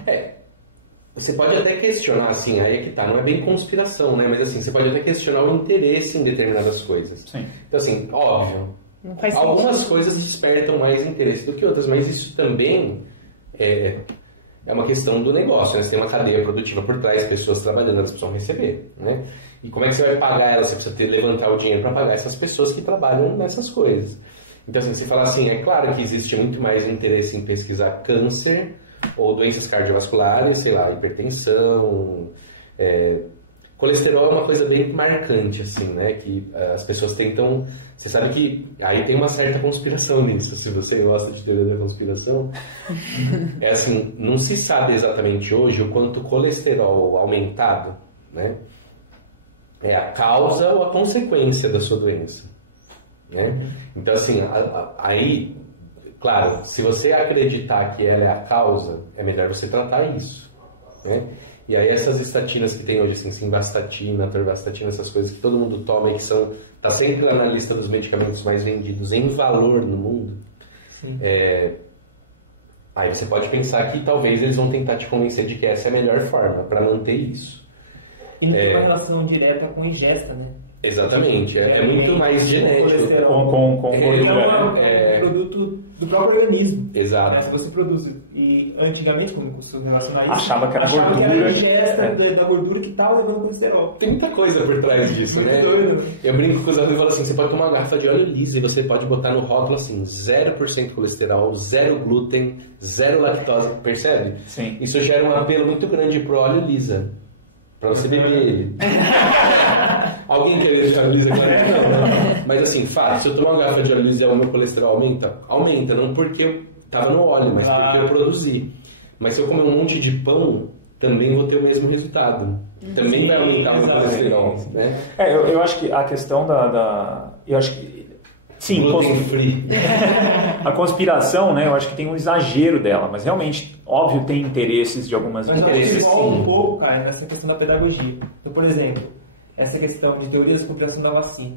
Você pode até questionar, assim, aí é que tá, não é bem conspiração, né? Mas assim, você pode até questionar o interesse em determinadas coisas. Sim. Então, assim, óbvio, não faz algumas sentido. coisas despertam mais interesse do que outras, mas isso também é uma questão do negócio, né? Você tem uma cadeia produtiva por trás, pessoas trabalhando, elas precisam receber, né? E como é que você vai pagar elas? Você precisa levantar o dinheiro para pagar essas pessoas que trabalham nessas coisas. Então, assim, você fala assim, é claro que existe muito mais interesse em pesquisar câncer ou doenças cardiovasculares, sei lá, hipertensão, colesterol é uma coisa bem marcante, assim, né, que as pessoas tentam, você sabe que aí tem uma certa conspiração nisso, se você gosta de teoria da conspiração, é assim, não se sabe exatamente hoje o quanto o colesterol aumentado, né, é a causa ou a consequência da sua doença, né, então assim, aí... Claro, se você acreditar que ela é a causa, é melhor você tratar isso, né? E aí essas estatinas que tem hoje, assim, simvastatina, atorvastatina, essas coisas que todo mundo toma e que tá sempre lá na lista dos medicamentos mais vendidos em valor no mundo, aí você pode pensar que talvez eles vão tentar te convencer de que essa é a melhor forma para manter isso. E não tem uma relação direta com ingesta, né? Exatamente, é muito mais genético. Com é um produto do próprio organismo. Exato. Né? Se você produz, e antigamente, como os relacionalistas achava que era gordura. Que era a ingesta da gordura que estava levando colesterol. Tem muita coisa por trás disso, né? Doido. Eu brinco com os alunos e falo assim, você pode tomar uma garrafa de óleo liso e você pode botar no rótulo assim, 0% colesterol, 0 glúten, 0 lactose, percebe? Sim. Isso gera um apelo muito grande pro óleo lisa, pra você beber ele. Alguém quer deixar óleo liso agora? Não. Mas assim, fato, se eu tomar uma garrafa de óleo liso e o meu colesterol aumenta? Aumenta, não porque eu estava no óleo, mas porque eu produzi. Mas se eu comer um monte de pão, também vou ter o mesmo resultado. Também vai aumentar o meu colesterol, né? Eu acho que a questão eu acho que... Sim, gluten free. A conspiração, né? Eu acho que tem um exagero dela, mas realmente, óbvio, tem interesses de algumas... Mas interesses, eu volto um pouco, cara, nessa questão da pedagogia. Então, por exemplo, essa questão de teorias da conspiração da vacina.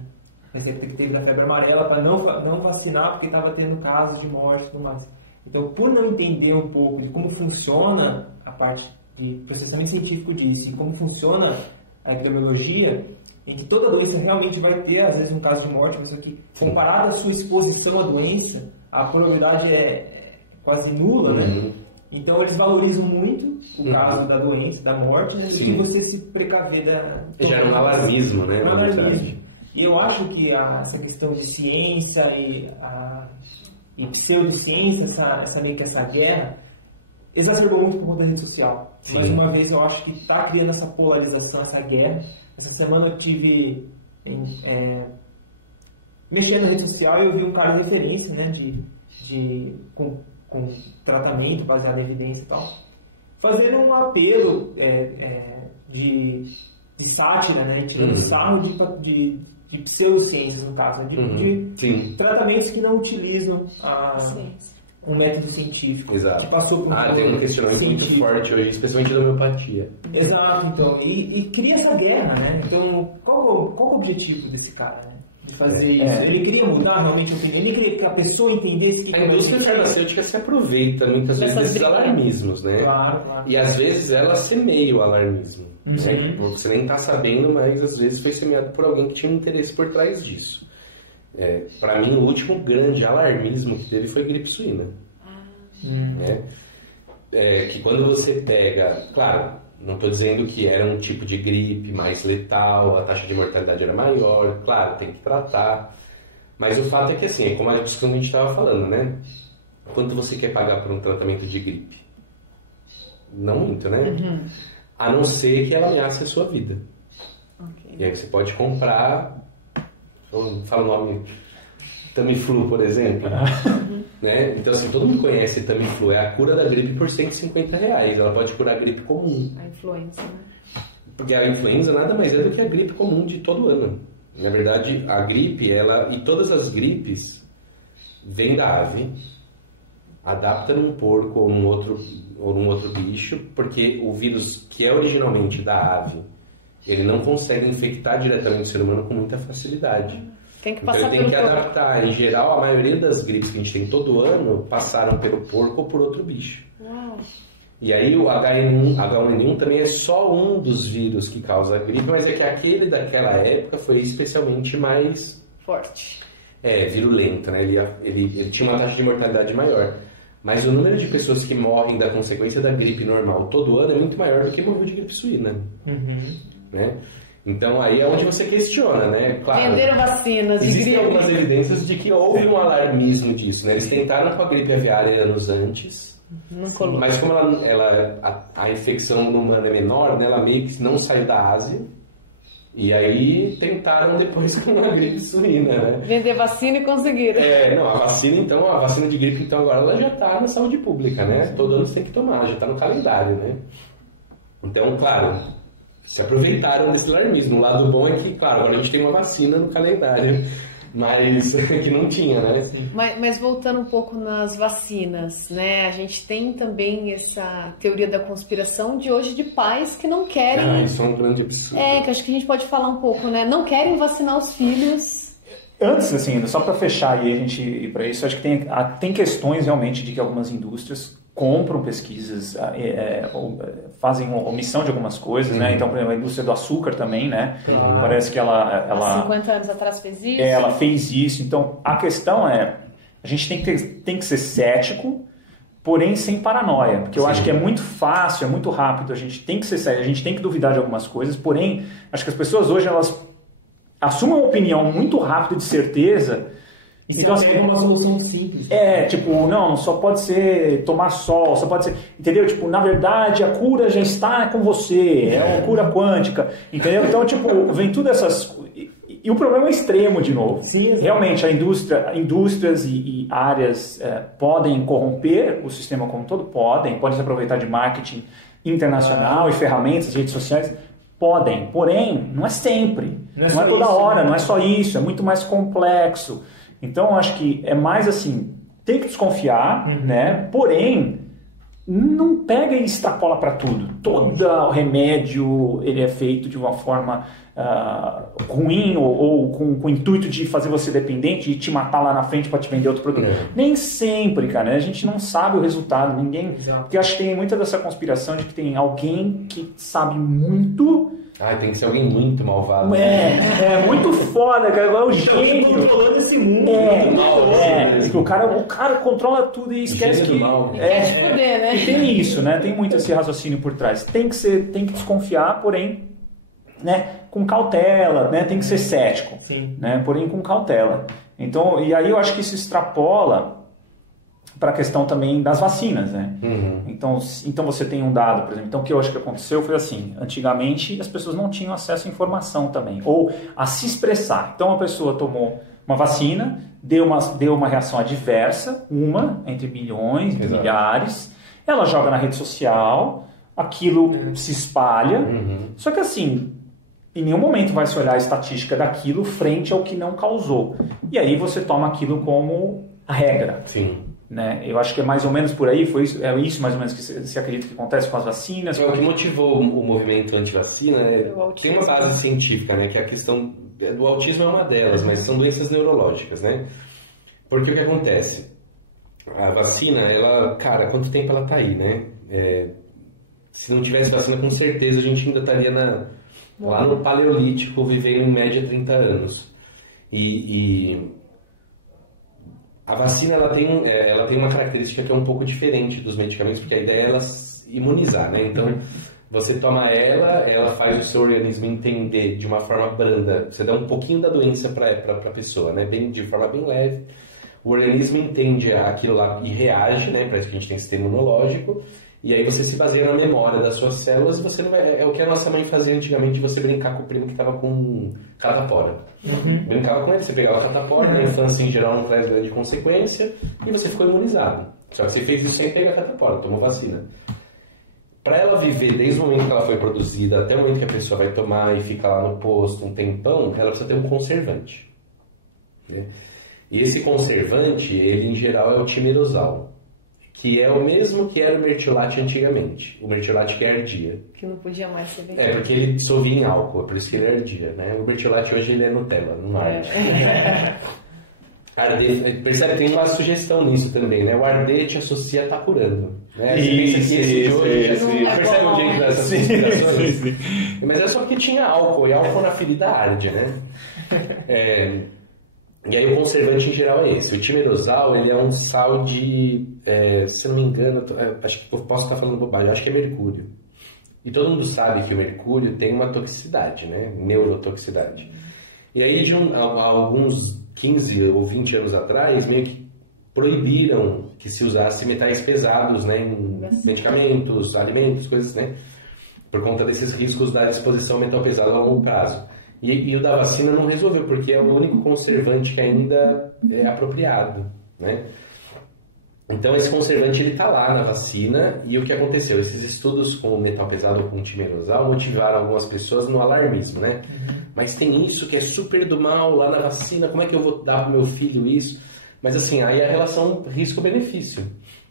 Receita que teve da febre amarela para não vacinar porque estava tendo casos de morte e tudo mais. Então, por não entender um pouco de como funciona a parte de processamento científico disso e como funciona a epidemiologia, em que toda doença realmente vai ter, às vezes, um caso de morte, mas que, comparado à sua exposição à doença, a probabilidade é quase nula, né? Então, eles valorizam muito o caso da doença, da morte, né? Do que você se precaver da... Já era um alarmismo, né? Um alarmismo. E eu acho que essa questão de ciência e pseudociência, essa guerra, exacerbou muito por conta da rede social. Sim. Mais uma vez, eu acho que está criando essa polarização, essa guerra. Essa semana eu tive mexendo na rede social e eu vi um cara de referência, né, com tratamento baseado em evidência e tal, fazendo um apelo de sátira, né, tirando sarro de pseudociências, no caso, né, de tratamentos que não utilizam um método científico. Exato. Que passou por tem um questionamento muito forte hoje, especialmente da homeopatia. Exato, então, e cria essa guerra, né? Então, qual o objetivo desse cara, né? De fazer isso? Ele queria mudar realmente a opinião, ele queria que a pessoa entendesse que... A indústria farmacêutica se aproveita muitas vezes desses alarmismos, né? Claro. E às vezes ela semeia o alarmismo. Né? Você nem está sabendo, mas às vezes foi semeado por alguém que tinha um interesse por trás disso. Para mim, o último grande alarmismo que teve foi gripe suína. Que quando você pega... Claro, não estou dizendo que era um tipo de gripe mais letal, a taxa de mortalidade era maior. Claro, tem que tratar. Mas o fato é que, assim, é como a gente estava falando, né? Quanto você quer pagar por um tratamento de gripe? Não muito, né? A não ser que ela ameace a sua vida. Okay. E aí você pode comprar, fala o nome, Tamiflu, por exemplo. Né? Então, assim, todo mundo conhece Tamiflu, é a cura da gripe por R$150. Ela pode curar a gripe comum. A influenza, né? Porque a influenza nada mais é do que a gripe comum de todo ano. Na verdade, a gripe, e todas as gripes, vêm da ave, adapta num porco ou num outro bicho, porque o vírus que é originalmente da ave, ele não consegue infectar diretamente o ser humano com muita facilidade. Tem que então passar ele tem que pelo adaptar. Em geral, a maioria das gripes que a gente tem todo ano passaram pelo porco ou por outro bicho. Uau. E aí o H1N1 também é só um dos vírus que causa a gripe, mas é que aquele daquela época foi especialmente mais... forte. Virulento, né? Ele tinha uma taxa de mortalidade maior. Mas o número de pessoas que morrem da consequência da gripe normal todo ano é muito maior do que morreu de gripe suína. Né? Então aí é onde você questiona, né? Claro, venderam vacinas de existem gripe. algumas evidências de que houve um alarmismo disso, né? Eles tentaram com a gripe aviária anos antes, mas como a infecção humana é menor, né? Ela meio que não saiu da Ásia, e aí tentaram depois com a gripe suína, né? Vender vacina e conseguiram. A vacina de gripe então agora ela já está na saúde pública, né? Todo ano você tem que tomar, já está no calendário, né? Então, claro, se aproveitaram desse alarmismo. O lado bom é que, claro, agora a gente tem uma vacina no calendário, mas que não tinha, né? Mas voltando um pouco nas vacinas, né? A gente tem também essa teoria da conspiração de hoje de pais que não querem... isso é um grande absurdo. Que acho que a gente pode falar um pouco, né? Não querem vacinar os filhos... Antes, assim, só para fechar e a gente ir para isso, acho que tem questões realmente de que algumas indústrias compram pesquisas, fazem omissão de algumas coisas, né? Então, por exemplo, a indústria do açúcar também, né? Parece que ela... Há 50 anos atrás fez isso. Ela fez isso. Então, a questão é, a gente tem que ser cético, porém sem paranoia, porque eu acho que é muito fácil, é muito rápido, a gente tem que ser cético, a gente tem que duvidar de algumas coisas, porém, acho que as pessoas hoje, elas assumem uma opinião muito rápida de certeza. Então, é uma solução simples. Não, só pode ser tomar sol, só pode ser, entendeu? Na verdade, a cura já está com você, é uma cura quântica, entendeu? Então, vem tudo essas... E o problema é extremo, de novo. Sim, realmente, indústrias e áreas podem corromper o sistema como um todo, podem se aproveitar de marketing internacional e ferramentas, redes sociais, podem, porém, não é sempre, não é toda hora, não é só isso, é muito mais complexo. Então, acho que é mais assim, tem que desconfiar, né? Porém, não pega e extrapola para tudo. Todo remédio ele é feito de uma forma ruim ou com o intuito de fazer você dependente e te matar lá na frente para te vender outro produto. Nem sempre, cara. A gente não sabe o resultado. Ninguém... Porque acho que tem muita dessa conspiração de que tem alguém que sabe muito... tem que ser alguém muito malvado. É muito foda, cara. Agora é o gênio. Controlando esse mundo. O cara controla tudo e esquece que... quer te fuder, né? E tem isso, né? Tem muito esse raciocínio por trás. Tem que desconfiar, porém, né, com cautela, né? Tem que ser cético. Né? Porém, com cautela. Então, e aí eu acho que isso extrapola para a questão também das vacinas, né? Então você tem um dado, por exemplo. Então, o que eu acho que aconteceu foi assim: antigamente as pessoas não tinham acesso à informação também, ou a se expressar. Então, a pessoa tomou uma vacina, deu uma reação adversa, uma entre milhões, entre milhares, ela joga na rede social, aquilo se espalha, só que assim, em nenhum momento vai se olhar a estatística daquilo frente ao que não causou. E aí você toma aquilo como a regra. Né? Eu acho que é mais ou menos por aí, é isso mais ou menos que se acredita que acontece com as vacinas. O que motivou o movimento anti-vacina tem uma base científica, né? Que a questão do autismo é uma delas, mas são doenças neurológicas, né? Porque o que acontece? A vacina, cara, quanto tempo ela tá aí, né? Se não tivesse vacina, com certeza a gente ainda estaria lá no Paleolítico, vivendo em média 30 anos. A vacina ela tem uma característica que é um pouco diferente dos medicamentos, porque a ideia é ela imunizar, né? Então, você toma ela faz o seu organismo entender de uma forma branda, você dá um pouquinho da doença para a pessoa, né? De forma bem leve. O organismo entende aquilo lá e reage, né? Parece que a gente tem sistema imunológico, E aí você se baseia na memória das suas células e você não vai... É o que a nossa mãe fazia antigamente, de você brincar com o primo que estava com catapora. Brincava com ele, você pegava catapora, na infância em geral não traz grande consequência, e você ficou imunizado. Só que você fez isso sem pegar catapora, tomou vacina. Para ela viver desde o momento que ela foi produzida até o momento que a pessoa vai tomar e fica lá no posto um tempão, ela precisa ter um conservante. Né? E esse conservante, ele em geral é o timerosal, que é o mesmo que era o mertiolate antigamente. O mertiolate que ardia. Que não podia mais ser vendido. É, porque ele dissolvia em álcool, por isso que ele ardia, né? O mertiolate hoje ele é Nutella, não arde. Arder, percebe, tem uma sugestão nisso também, né? O arder te associa a estar curando. Né? Isso. Percebe onde entra essas considerações? Mas é só porque tinha álcool, e álcool na ferida arde, né? E aí o conservante em geral é esse. O timerosal, ele é um sal de, se não me engano, acho que eu posso estar falando bobagem, acho que é mercúrio. E todo mundo sabe que o mercúrio tem uma toxicidade, né? Neurotoxicidade. E aí de alguns 15 ou 20 anos atrás, meio que proibiram que se usasse metais pesados, né? Em medicamentos, alimentos, coisas, né? Por conta desses riscos da exposição a metal pesado a longo prazo. E o da vacina não resolveu, porque é o único conservante que ainda é apropriado, né? Então esse conservante ele está lá na vacina, e o que aconteceu? Esses estudos com o metal pesado ou com o timerosal motivaram algumas pessoas no alarmismo, né? Mas tem isso que é super do mal lá na vacina, como é que eu vou dar para o meu filho isso? Mas assim, aí a relação risco-benefício.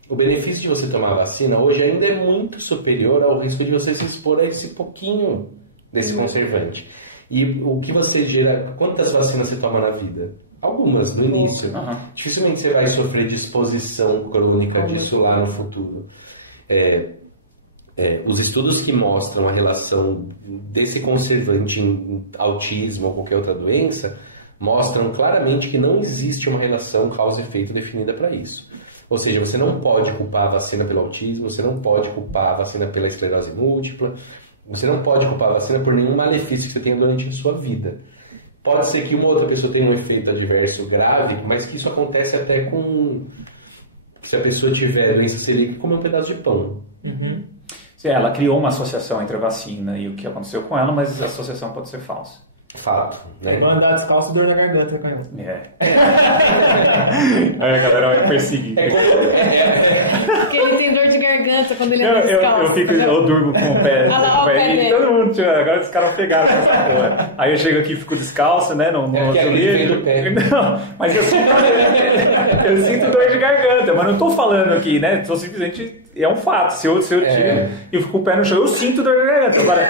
O benefício de você tomar a vacina hoje ainda é muito superior ao risco de você se expor a esse pouquinho desse conservante. E o que você gera... Quantas vacinas você toma na vida? Algumas, no início. Dificilmente você vai sofrer de exposição crônica disso lá no futuro. Os estudos que mostram a relação desse conservante em autismo ou qualquer outra doença mostram claramente que não existe uma relação causa e efeito definida para isso. Ou seja, você não pode culpar a vacina pelo autismo, você não pode culpar a vacina pela esclerose múltipla, você não pode culpar a vacina por nenhum malefício que você tenha durante a sua vida. Pode ser que uma outra pessoa tenha um efeito adverso grave, mas que isso acontece até com... Se a pessoa tiver doença celíaca, comer um pedaço de pão. Ela criou uma associação entre a vacina e o que aconteceu com ela, mas a associação pode ser falsa. Fato, né? Mandar descalço, dor na garganta, canhão. Aí a galera vai perseguir. Porque ele tem dor de garganta quando ele anda descalço. Eu durmo com o pé. E todo mundo, agora os caras pegaram essa porra. Aí eu chego aqui e fico descalço, né? No outro livro. Não, mas eu sinto dor de garganta, mas não tô falando aqui, né? Tô simplesmente... É um fato, se eu tiro e eu fico com o pé no chão, eu sinto dor na garganta. Agora,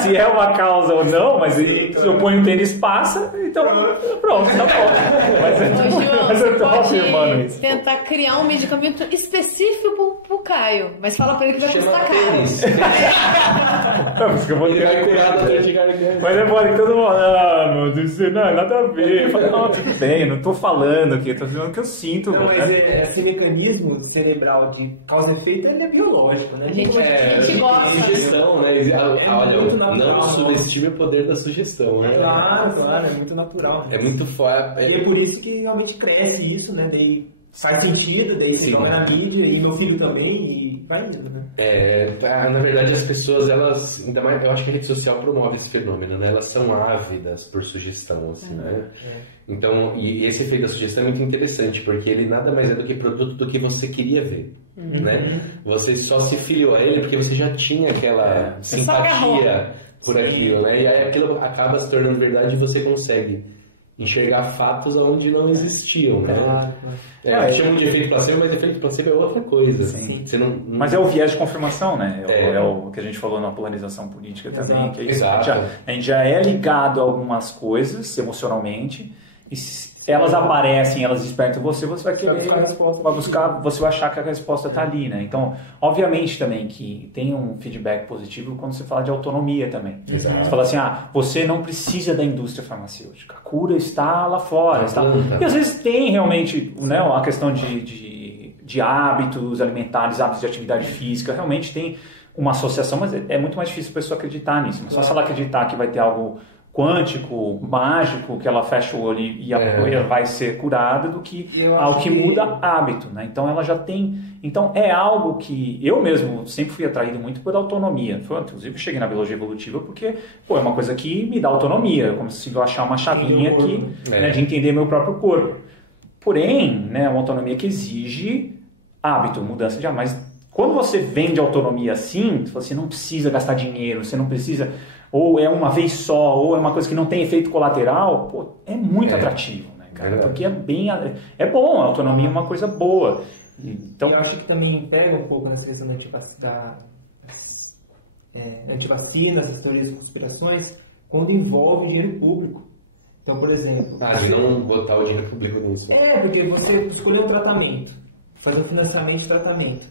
se é uma causa ou não, mas se eu ponho um tênis passa, então pronto, tá bom. Mas eu tô afirmando isso. Tentar criar um medicamento específico pro Caio, mas fala pra ele que vai custar caro. Ele vai curar da dor de garganta. Mas é bom que todo mundo, meu Deus, não, nada a ver. Eu falo, não, tudo bem, eu não tô falando aqui, eu tô dizendo que eu sinto. Não, mas esse mecanismo cerebral de causa e efeito, ele é biológico, né? A gente gosta. Sugestão, né? Olha, não subestime o poder da sugestão, né? Claro, é muito natural. É muito forte. E é por isso que realmente cresce isso, né? Daí faz sentido, daí se joga na mídia, e meu filho também, e vai indo, né? Na verdade, as pessoas, elas, ainda mais, eu acho que a rede social promove esse fenômeno, né? Elas são ávidas por sugestão, assim, né? Então, e esse efeito da sugestão é muito interessante, porque ele nada mais é do que produto do que você queria ver. Né? Você só se filiou a ele porque você já tinha aquela simpatia por aquilo, né? E aí aquilo acaba se tornando verdade e você consegue enxergar fatos onde não existiam, né? Chamam de efeito placebo, mas efeito placebo é outra coisa. Você não... Mas é o viés de confirmação, né? É o que a gente falou na polarização política também. Que é isso. A gente já é ligado a algumas coisas emocionalmente, e elas aparecem, elas despertam você vai querer, vai buscar, você vai achar que a resposta está ali, né? Então, obviamente também que tem um feedback positivo quando você fala de autonomia também. Você fala assim, você não precisa da indústria farmacêutica, a cura está lá fora. E às vezes tem realmente, né, a questão de hábitos alimentares, hábitos de atividade física, realmente tem uma associação, mas é muito mais difícil a pessoa acreditar nisso. Mas só se ela acreditar que vai ter algo quântico, mágico, que ela fecha o olho e a poeira vai ser curada, do que algo que muda hábito, né? Então ela já tem... Então é algo que eu mesmo sempre fui atraído muito por autonomia. Inclusive eu cheguei na biologia evolutiva porque é uma coisa que me dá autonomia. Eu consigo achar uma chavinha aqui, né, de entender meu próprio corpo. Porém, né, é uma autonomia que exige hábito, mudança de hábito. Mas quando você vende autonomia assim, você não precisa gastar dinheiro, você não precisa... Ou é uma vez só, ou é uma coisa que não tem efeito colateral, é muito atrativo, né, cara? Porque é bom, a autonomia é uma coisa boa. Então, eu acho que também pega um pouco nessa questão da antivacina, essas teorias de conspirações, quando envolve dinheiro público. Então, por exemplo... de não botar o dinheiro público nisso. Porque você escolheu um tratamento, fazer um financiamento de tratamento,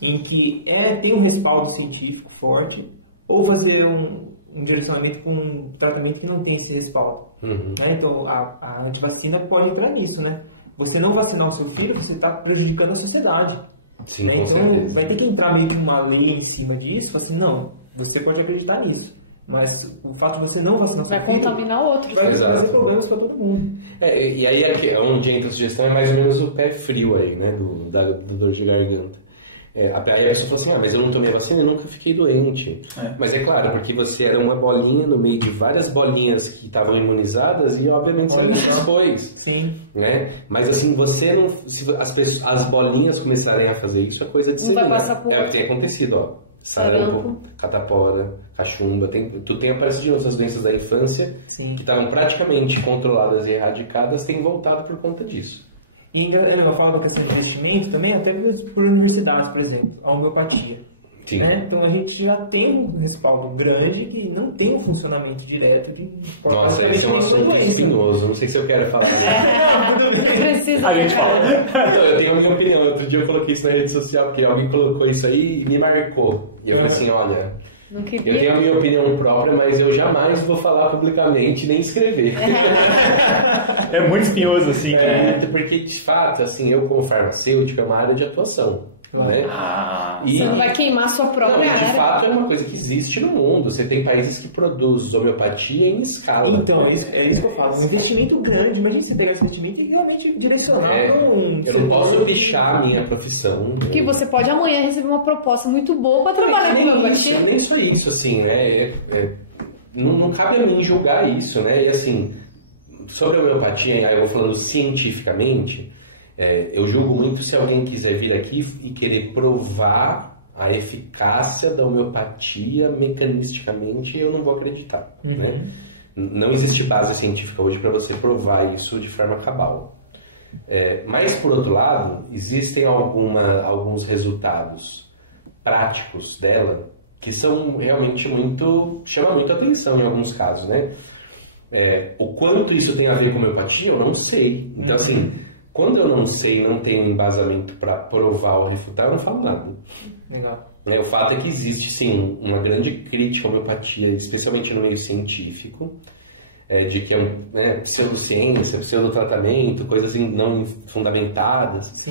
em que tem um respaldo científico forte, ou fazer um direcionamento com um tratamento que não tem esse respaldo. Né? Então, a antivacina pode entrar nisso, né? Você não vacinar o seu filho, você está prejudicando a sociedade. Sim, né? Com então, certeza. vai ter que entrar meio que uma lei em cima disso, assim, não, você pode acreditar nisso, mas o fato de você não vacinar o seu filho... Vai contaminar outros. Vai trazer problemas para todo mundo. E aí onde entra a sugestão é mais ou menos o pé frio aí, né? Do dor de garganta. Aí a pessoa falou assim, mas eu não tomei vacina e nunca fiquei doente. Mas é claro, porque você era uma bolinha no meio de várias bolinhas que estavam imunizadas e obviamente você não expôs. Sim. Né? Mas assim, você não... Se as bolinhas começarem a fazer isso, é coisa de não vai passar por... É o que tem acontecido, ó. Sarampo, catapora, cachumba, tu tem aparecido de outras doenças da infância que estavam praticamente controladas e erradicadas, têm voltado por conta disso. E ainda ela fala da questão de investimento também, até por universidades, por exemplo, a homeopatia. Né? Então a gente já tem um respaldo grande que não tem um funcionamento direto de Nossa, esse é um assunto espinhoso, não sei se eu quero falar. Precisa. A gente fala. Eu tenho a minha opinião. Outro dia eu coloquei isso na rede social porque alguém colocou isso aí e me marcou. E eu falei assim, olha, eu tenho a minha opinião própria, mas eu jamais vou falar publicamente nem escrever. É muito espinhoso, assim. Porque, de fato, assim, eu como farmacêutico é uma área de atuação. Né? Você não vai queimar a sua própria área. De fato, é uma coisa que existe no mundo. Você tem países que produzem homeopatia em escala. Então, é isso que eu falo. Um investimento grande. Imagina você pegar esse investimento e realmente direcionar eu não posso pichar a minha profissão. Porque você pode amanhã receber uma proposta muito boa para trabalhar com homeopatia. Nem só isso, assim, não cabe a mim julgar isso, né? E assim, sobre a homeopatia, aí eu vou falando cientificamente, eu julgo muito se alguém quiser vir aqui e querer provar a eficácia da homeopatia mecanisticamente, eu não vou acreditar, né? Não existe base científica hoje para você provar isso de forma cabal. Mas, por outro lado, existem alguns resultados práticos dela que são realmente chamam muito atenção em alguns casos, né? O quanto isso tem a ver com homeopatia, eu não sei. Então, assim, quando eu não sei, não tenho embasamento para provar ou refutar, eu não falo nada. Legal. O fato é que existe, sim, uma grande crítica à homeopatia, especialmente no meio científico, de que é pseudociência, pseudotratamento, coisas não fundamentadas,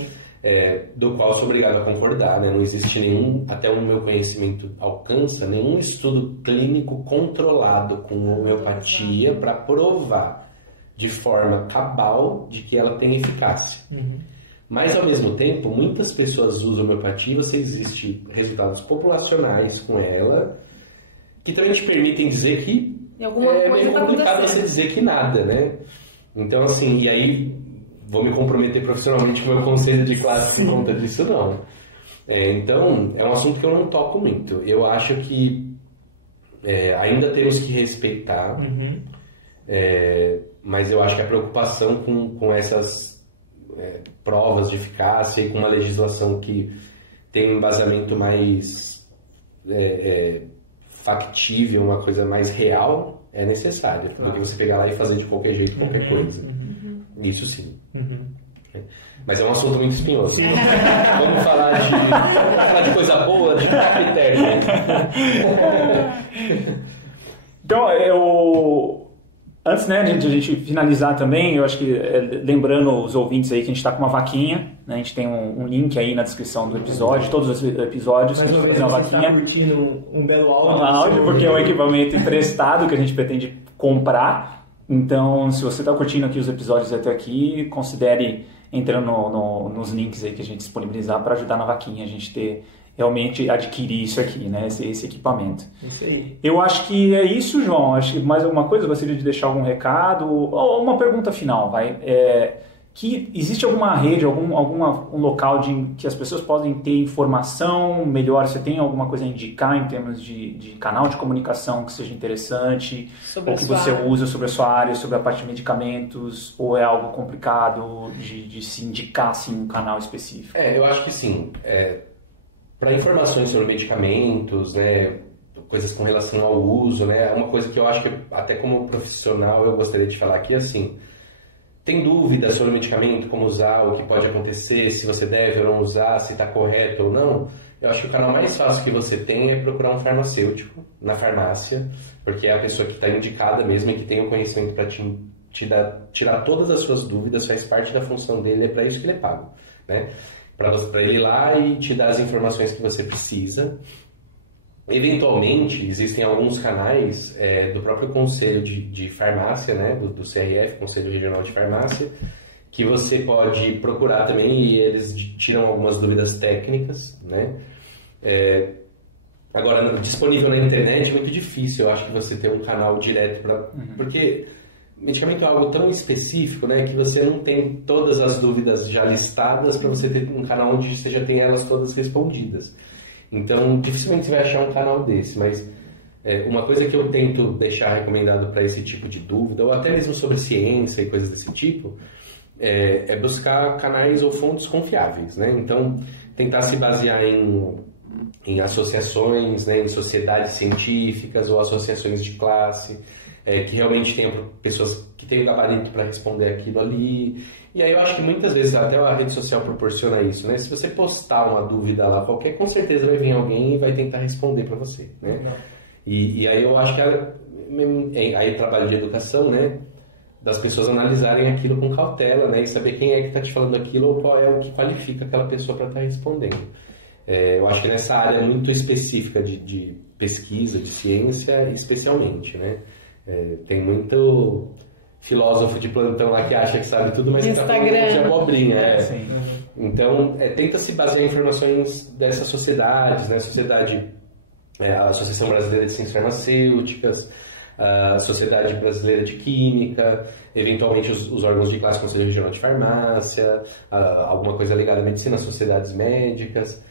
do qual sou obrigado a concordar. Né? Não existe nenhum, até o meu conhecimento alcança, nenhum estudo clínico controlado com homeopatia para provar de forma cabal de que ela tem eficácia. Mas, ao mesmo tempo, muitas pessoas usam homeopatia e existem resultados populacionais com ela que também te permitem dizer que é meio complicado você dizer que nada, né? Então, assim, e aí vou me comprometer profissionalmente com o meu conselho de classe por conta disso, não. Então, é um assunto que eu não toco muito. Eu acho que ainda temos que respeitar, mas eu acho que a preocupação com essas provas de eficácia e com uma legislação que tem um embasamento mais factível, uma coisa mais real, é necessária. Do que você pegar lá e fazer de qualquer jeito, qualquer coisa. Isso sim. Mas é um assunto muito espinhoso. Vamos falar de coisa boa, de capitério. Então, Antes, né, de a gente finalizar também, eu acho que, lembrando os ouvintes aí que a gente está com uma vaquinha, né, a gente tem um link aí na descrição do episódio, todos os episódios, que a gente vai fazer uma vaquinha. Está curtindo um belo áudio. Áudio, porque é um equipamento emprestado que a gente pretende comprar. Então, se você está curtindo aqui os episódios até aqui, considere entrando nos links aí que a gente disponibilizar para ajudar na vaquinha, a gente ter realmente adquirir isso aqui, né? Esse equipamento. Isso aí. Eu acho que é isso, João. Acho que mais alguma coisa? Gostaria de deixar algum recado? Ou uma pergunta final, vai. Que existe alguma rede, um local que as pessoas podem ter informação melhor? Você tem alguma coisa a indicar em termos de canal de comunicação que seja interessante? Ou que você usa sobre a sua área, sobre a parte de medicamentos? Ou é algo complicado de se indicar assim, um canal específico? Eu acho que sim. Para informações sobre medicamentos, né, coisas com relação ao uso, né, uma coisa que eu acho que até como profissional eu gostaria de falar aqui, assim, tem dúvidas sobre o medicamento, como usar, o que pode acontecer, se você deve ou não usar, se está correto ou não, eu acho que o canal mais fácil que você tem é procurar um farmacêutico na farmácia, porque é a pessoa que está indicada mesmo e que tem o conhecimento para tirar todas as suas dúvidas, faz parte da função dele, é para isso que ele é pago, né? Para ele ir lá e te dar as informações que você precisa. Eventualmente, existem alguns canais do próprio Conselho de Farmácia, né, do CRF, Conselho Regional de Farmácia, que você pode procurar também e eles tiram algumas dúvidas técnicas, né? Agora, disponível na internet é muito difícil, eu acho que você ter um canal direto para... Porque medicamento é algo tão específico, né, que você não tem todas as dúvidas já listadas para você ter um canal onde você já tem elas todas respondidas. Então, dificilmente você vai achar um canal desse, mas uma coisa que eu tento deixar recomendado para esse tipo de dúvida, ou até mesmo sobre ciência e coisas desse tipo, é buscar canais ou fontes confiáveis, né? Então, tentar se basear em associações, né, em sociedades científicas ou associações de classe, que realmente tenham pessoas que têm o gabarito para responder aquilo ali. E aí eu acho que muitas vezes até a rede social proporciona isso, né? Se você postar uma dúvida lá qualquer, com certeza vai vir alguém e vai tentar responder para você, né? E aí eu acho que aí trabalho de educação, né? Das pessoas analisarem aquilo com cautela, né? E saber quem é que está te falando aquilo ou qual é o que qualifica aquela pessoa para estar respondendo. Eu acho que nessa área muito específica de pesquisa, de ciência, especialmente, né? Tem muito filósofo de plantão lá que acha que sabe tudo, mas que está falando de abobrinha. Sim. Então, tenta se basear em informações dessas sociedades, né? A Associação Brasileira de Ciências Farmacêuticas, a Sociedade Brasileira de Química, eventualmente os órgãos de classe, Conselho Regional de Farmácia, alguma coisa ligada à medicina, sociedades médicas,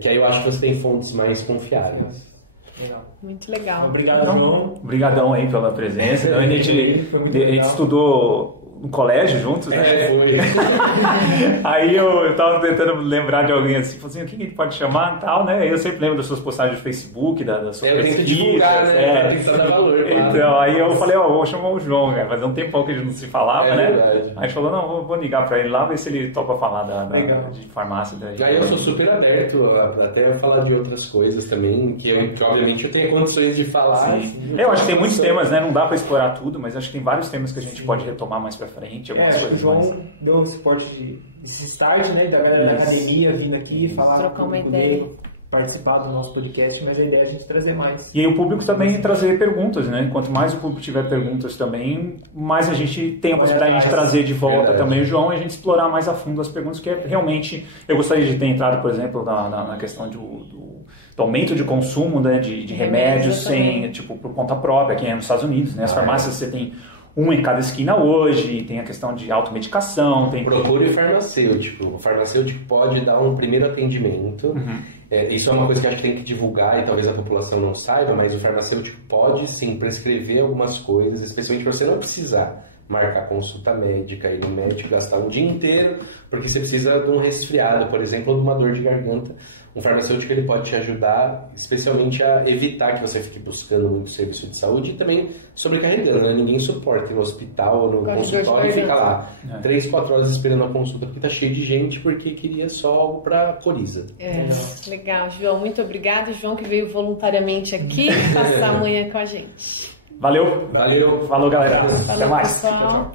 que aí eu acho que você tem fontes mais confiáveis. Legal. Muito legal. Obrigado, João. Obrigadão aí pela presença. A gente estudou no colégio juntos, né? Foi. Aí eu tava tentando lembrar de alguém assim, falei assim, o que a gente pode chamar e tal, né? Eu sempre lembro das suas postagens do Facebook, das suas pesquisas. Divulgar, né? Pra dar valor. Então, aí eu falei, vou chamar o João, cara. Fazia um tempão que a gente não se falava, né? Verdade. Aí a gente falou, não, vou ligar pra ele lá, ver se ele topa falar de farmácia. Aí eu sou super aberto até a falar de outras coisas também, que obviamente eu tenho condições de falar. Sim. Eu acho que tem muitos temas, né? Não dá pra explorar tudo, mas acho que tem vários temas que a gente pode retomar mais pra frente. Acho que o João deu o suporte esse start, né? Da galera da academia vindo aqui falar, trocar uma ideia, participar do nosso podcast, mas a ideia é a gente trazer mais. E aí o público também trazer perguntas, né? Quanto mais o público tiver perguntas também, mais a gente tem a possibilidade de trazer de volta também o João e a gente explorar mais a fundo as perguntas, que realmente eu gostaria de ter entrado, por exemplo, na questão do aumento de consumo, né, de remédios por conta própria, aqui nos Estados Unidos, né? As farmácias você tem um em cada esquina hoje, tem a questão de automedicação. Procure o farmacêutico. O farmacêutico pode dar um primeiro atendimento. Isso é uma coisa que a gente tem que divulgar e talvez a população não saiba, mas o farmacêutico pode sim prescrever algumas coisas, especialmente para você não precisar marcar consulta médica, ir no médico, gastar um dia inteiro, porque você precisa de um resfriado, por exemplo, ou de uma dor de garganta. Um farmacêutico ele pode te ajudar, especialmente a evitar que você fique buscando muito serviço de saúde e também sobrecarregando, né? Ninguém suporta ir no hospital ou no consultório e fica lá 3-4 horas esperando a consulta porque tá cheio de gente porque queria só algo para coriza. Legal, João, muito obrigado. João que veio voluntariamente aqui passar a manhã com a gente. Valeu. Valeu. Falou, galera. Valeu, Até mais. pessoal. Tchau, tchau.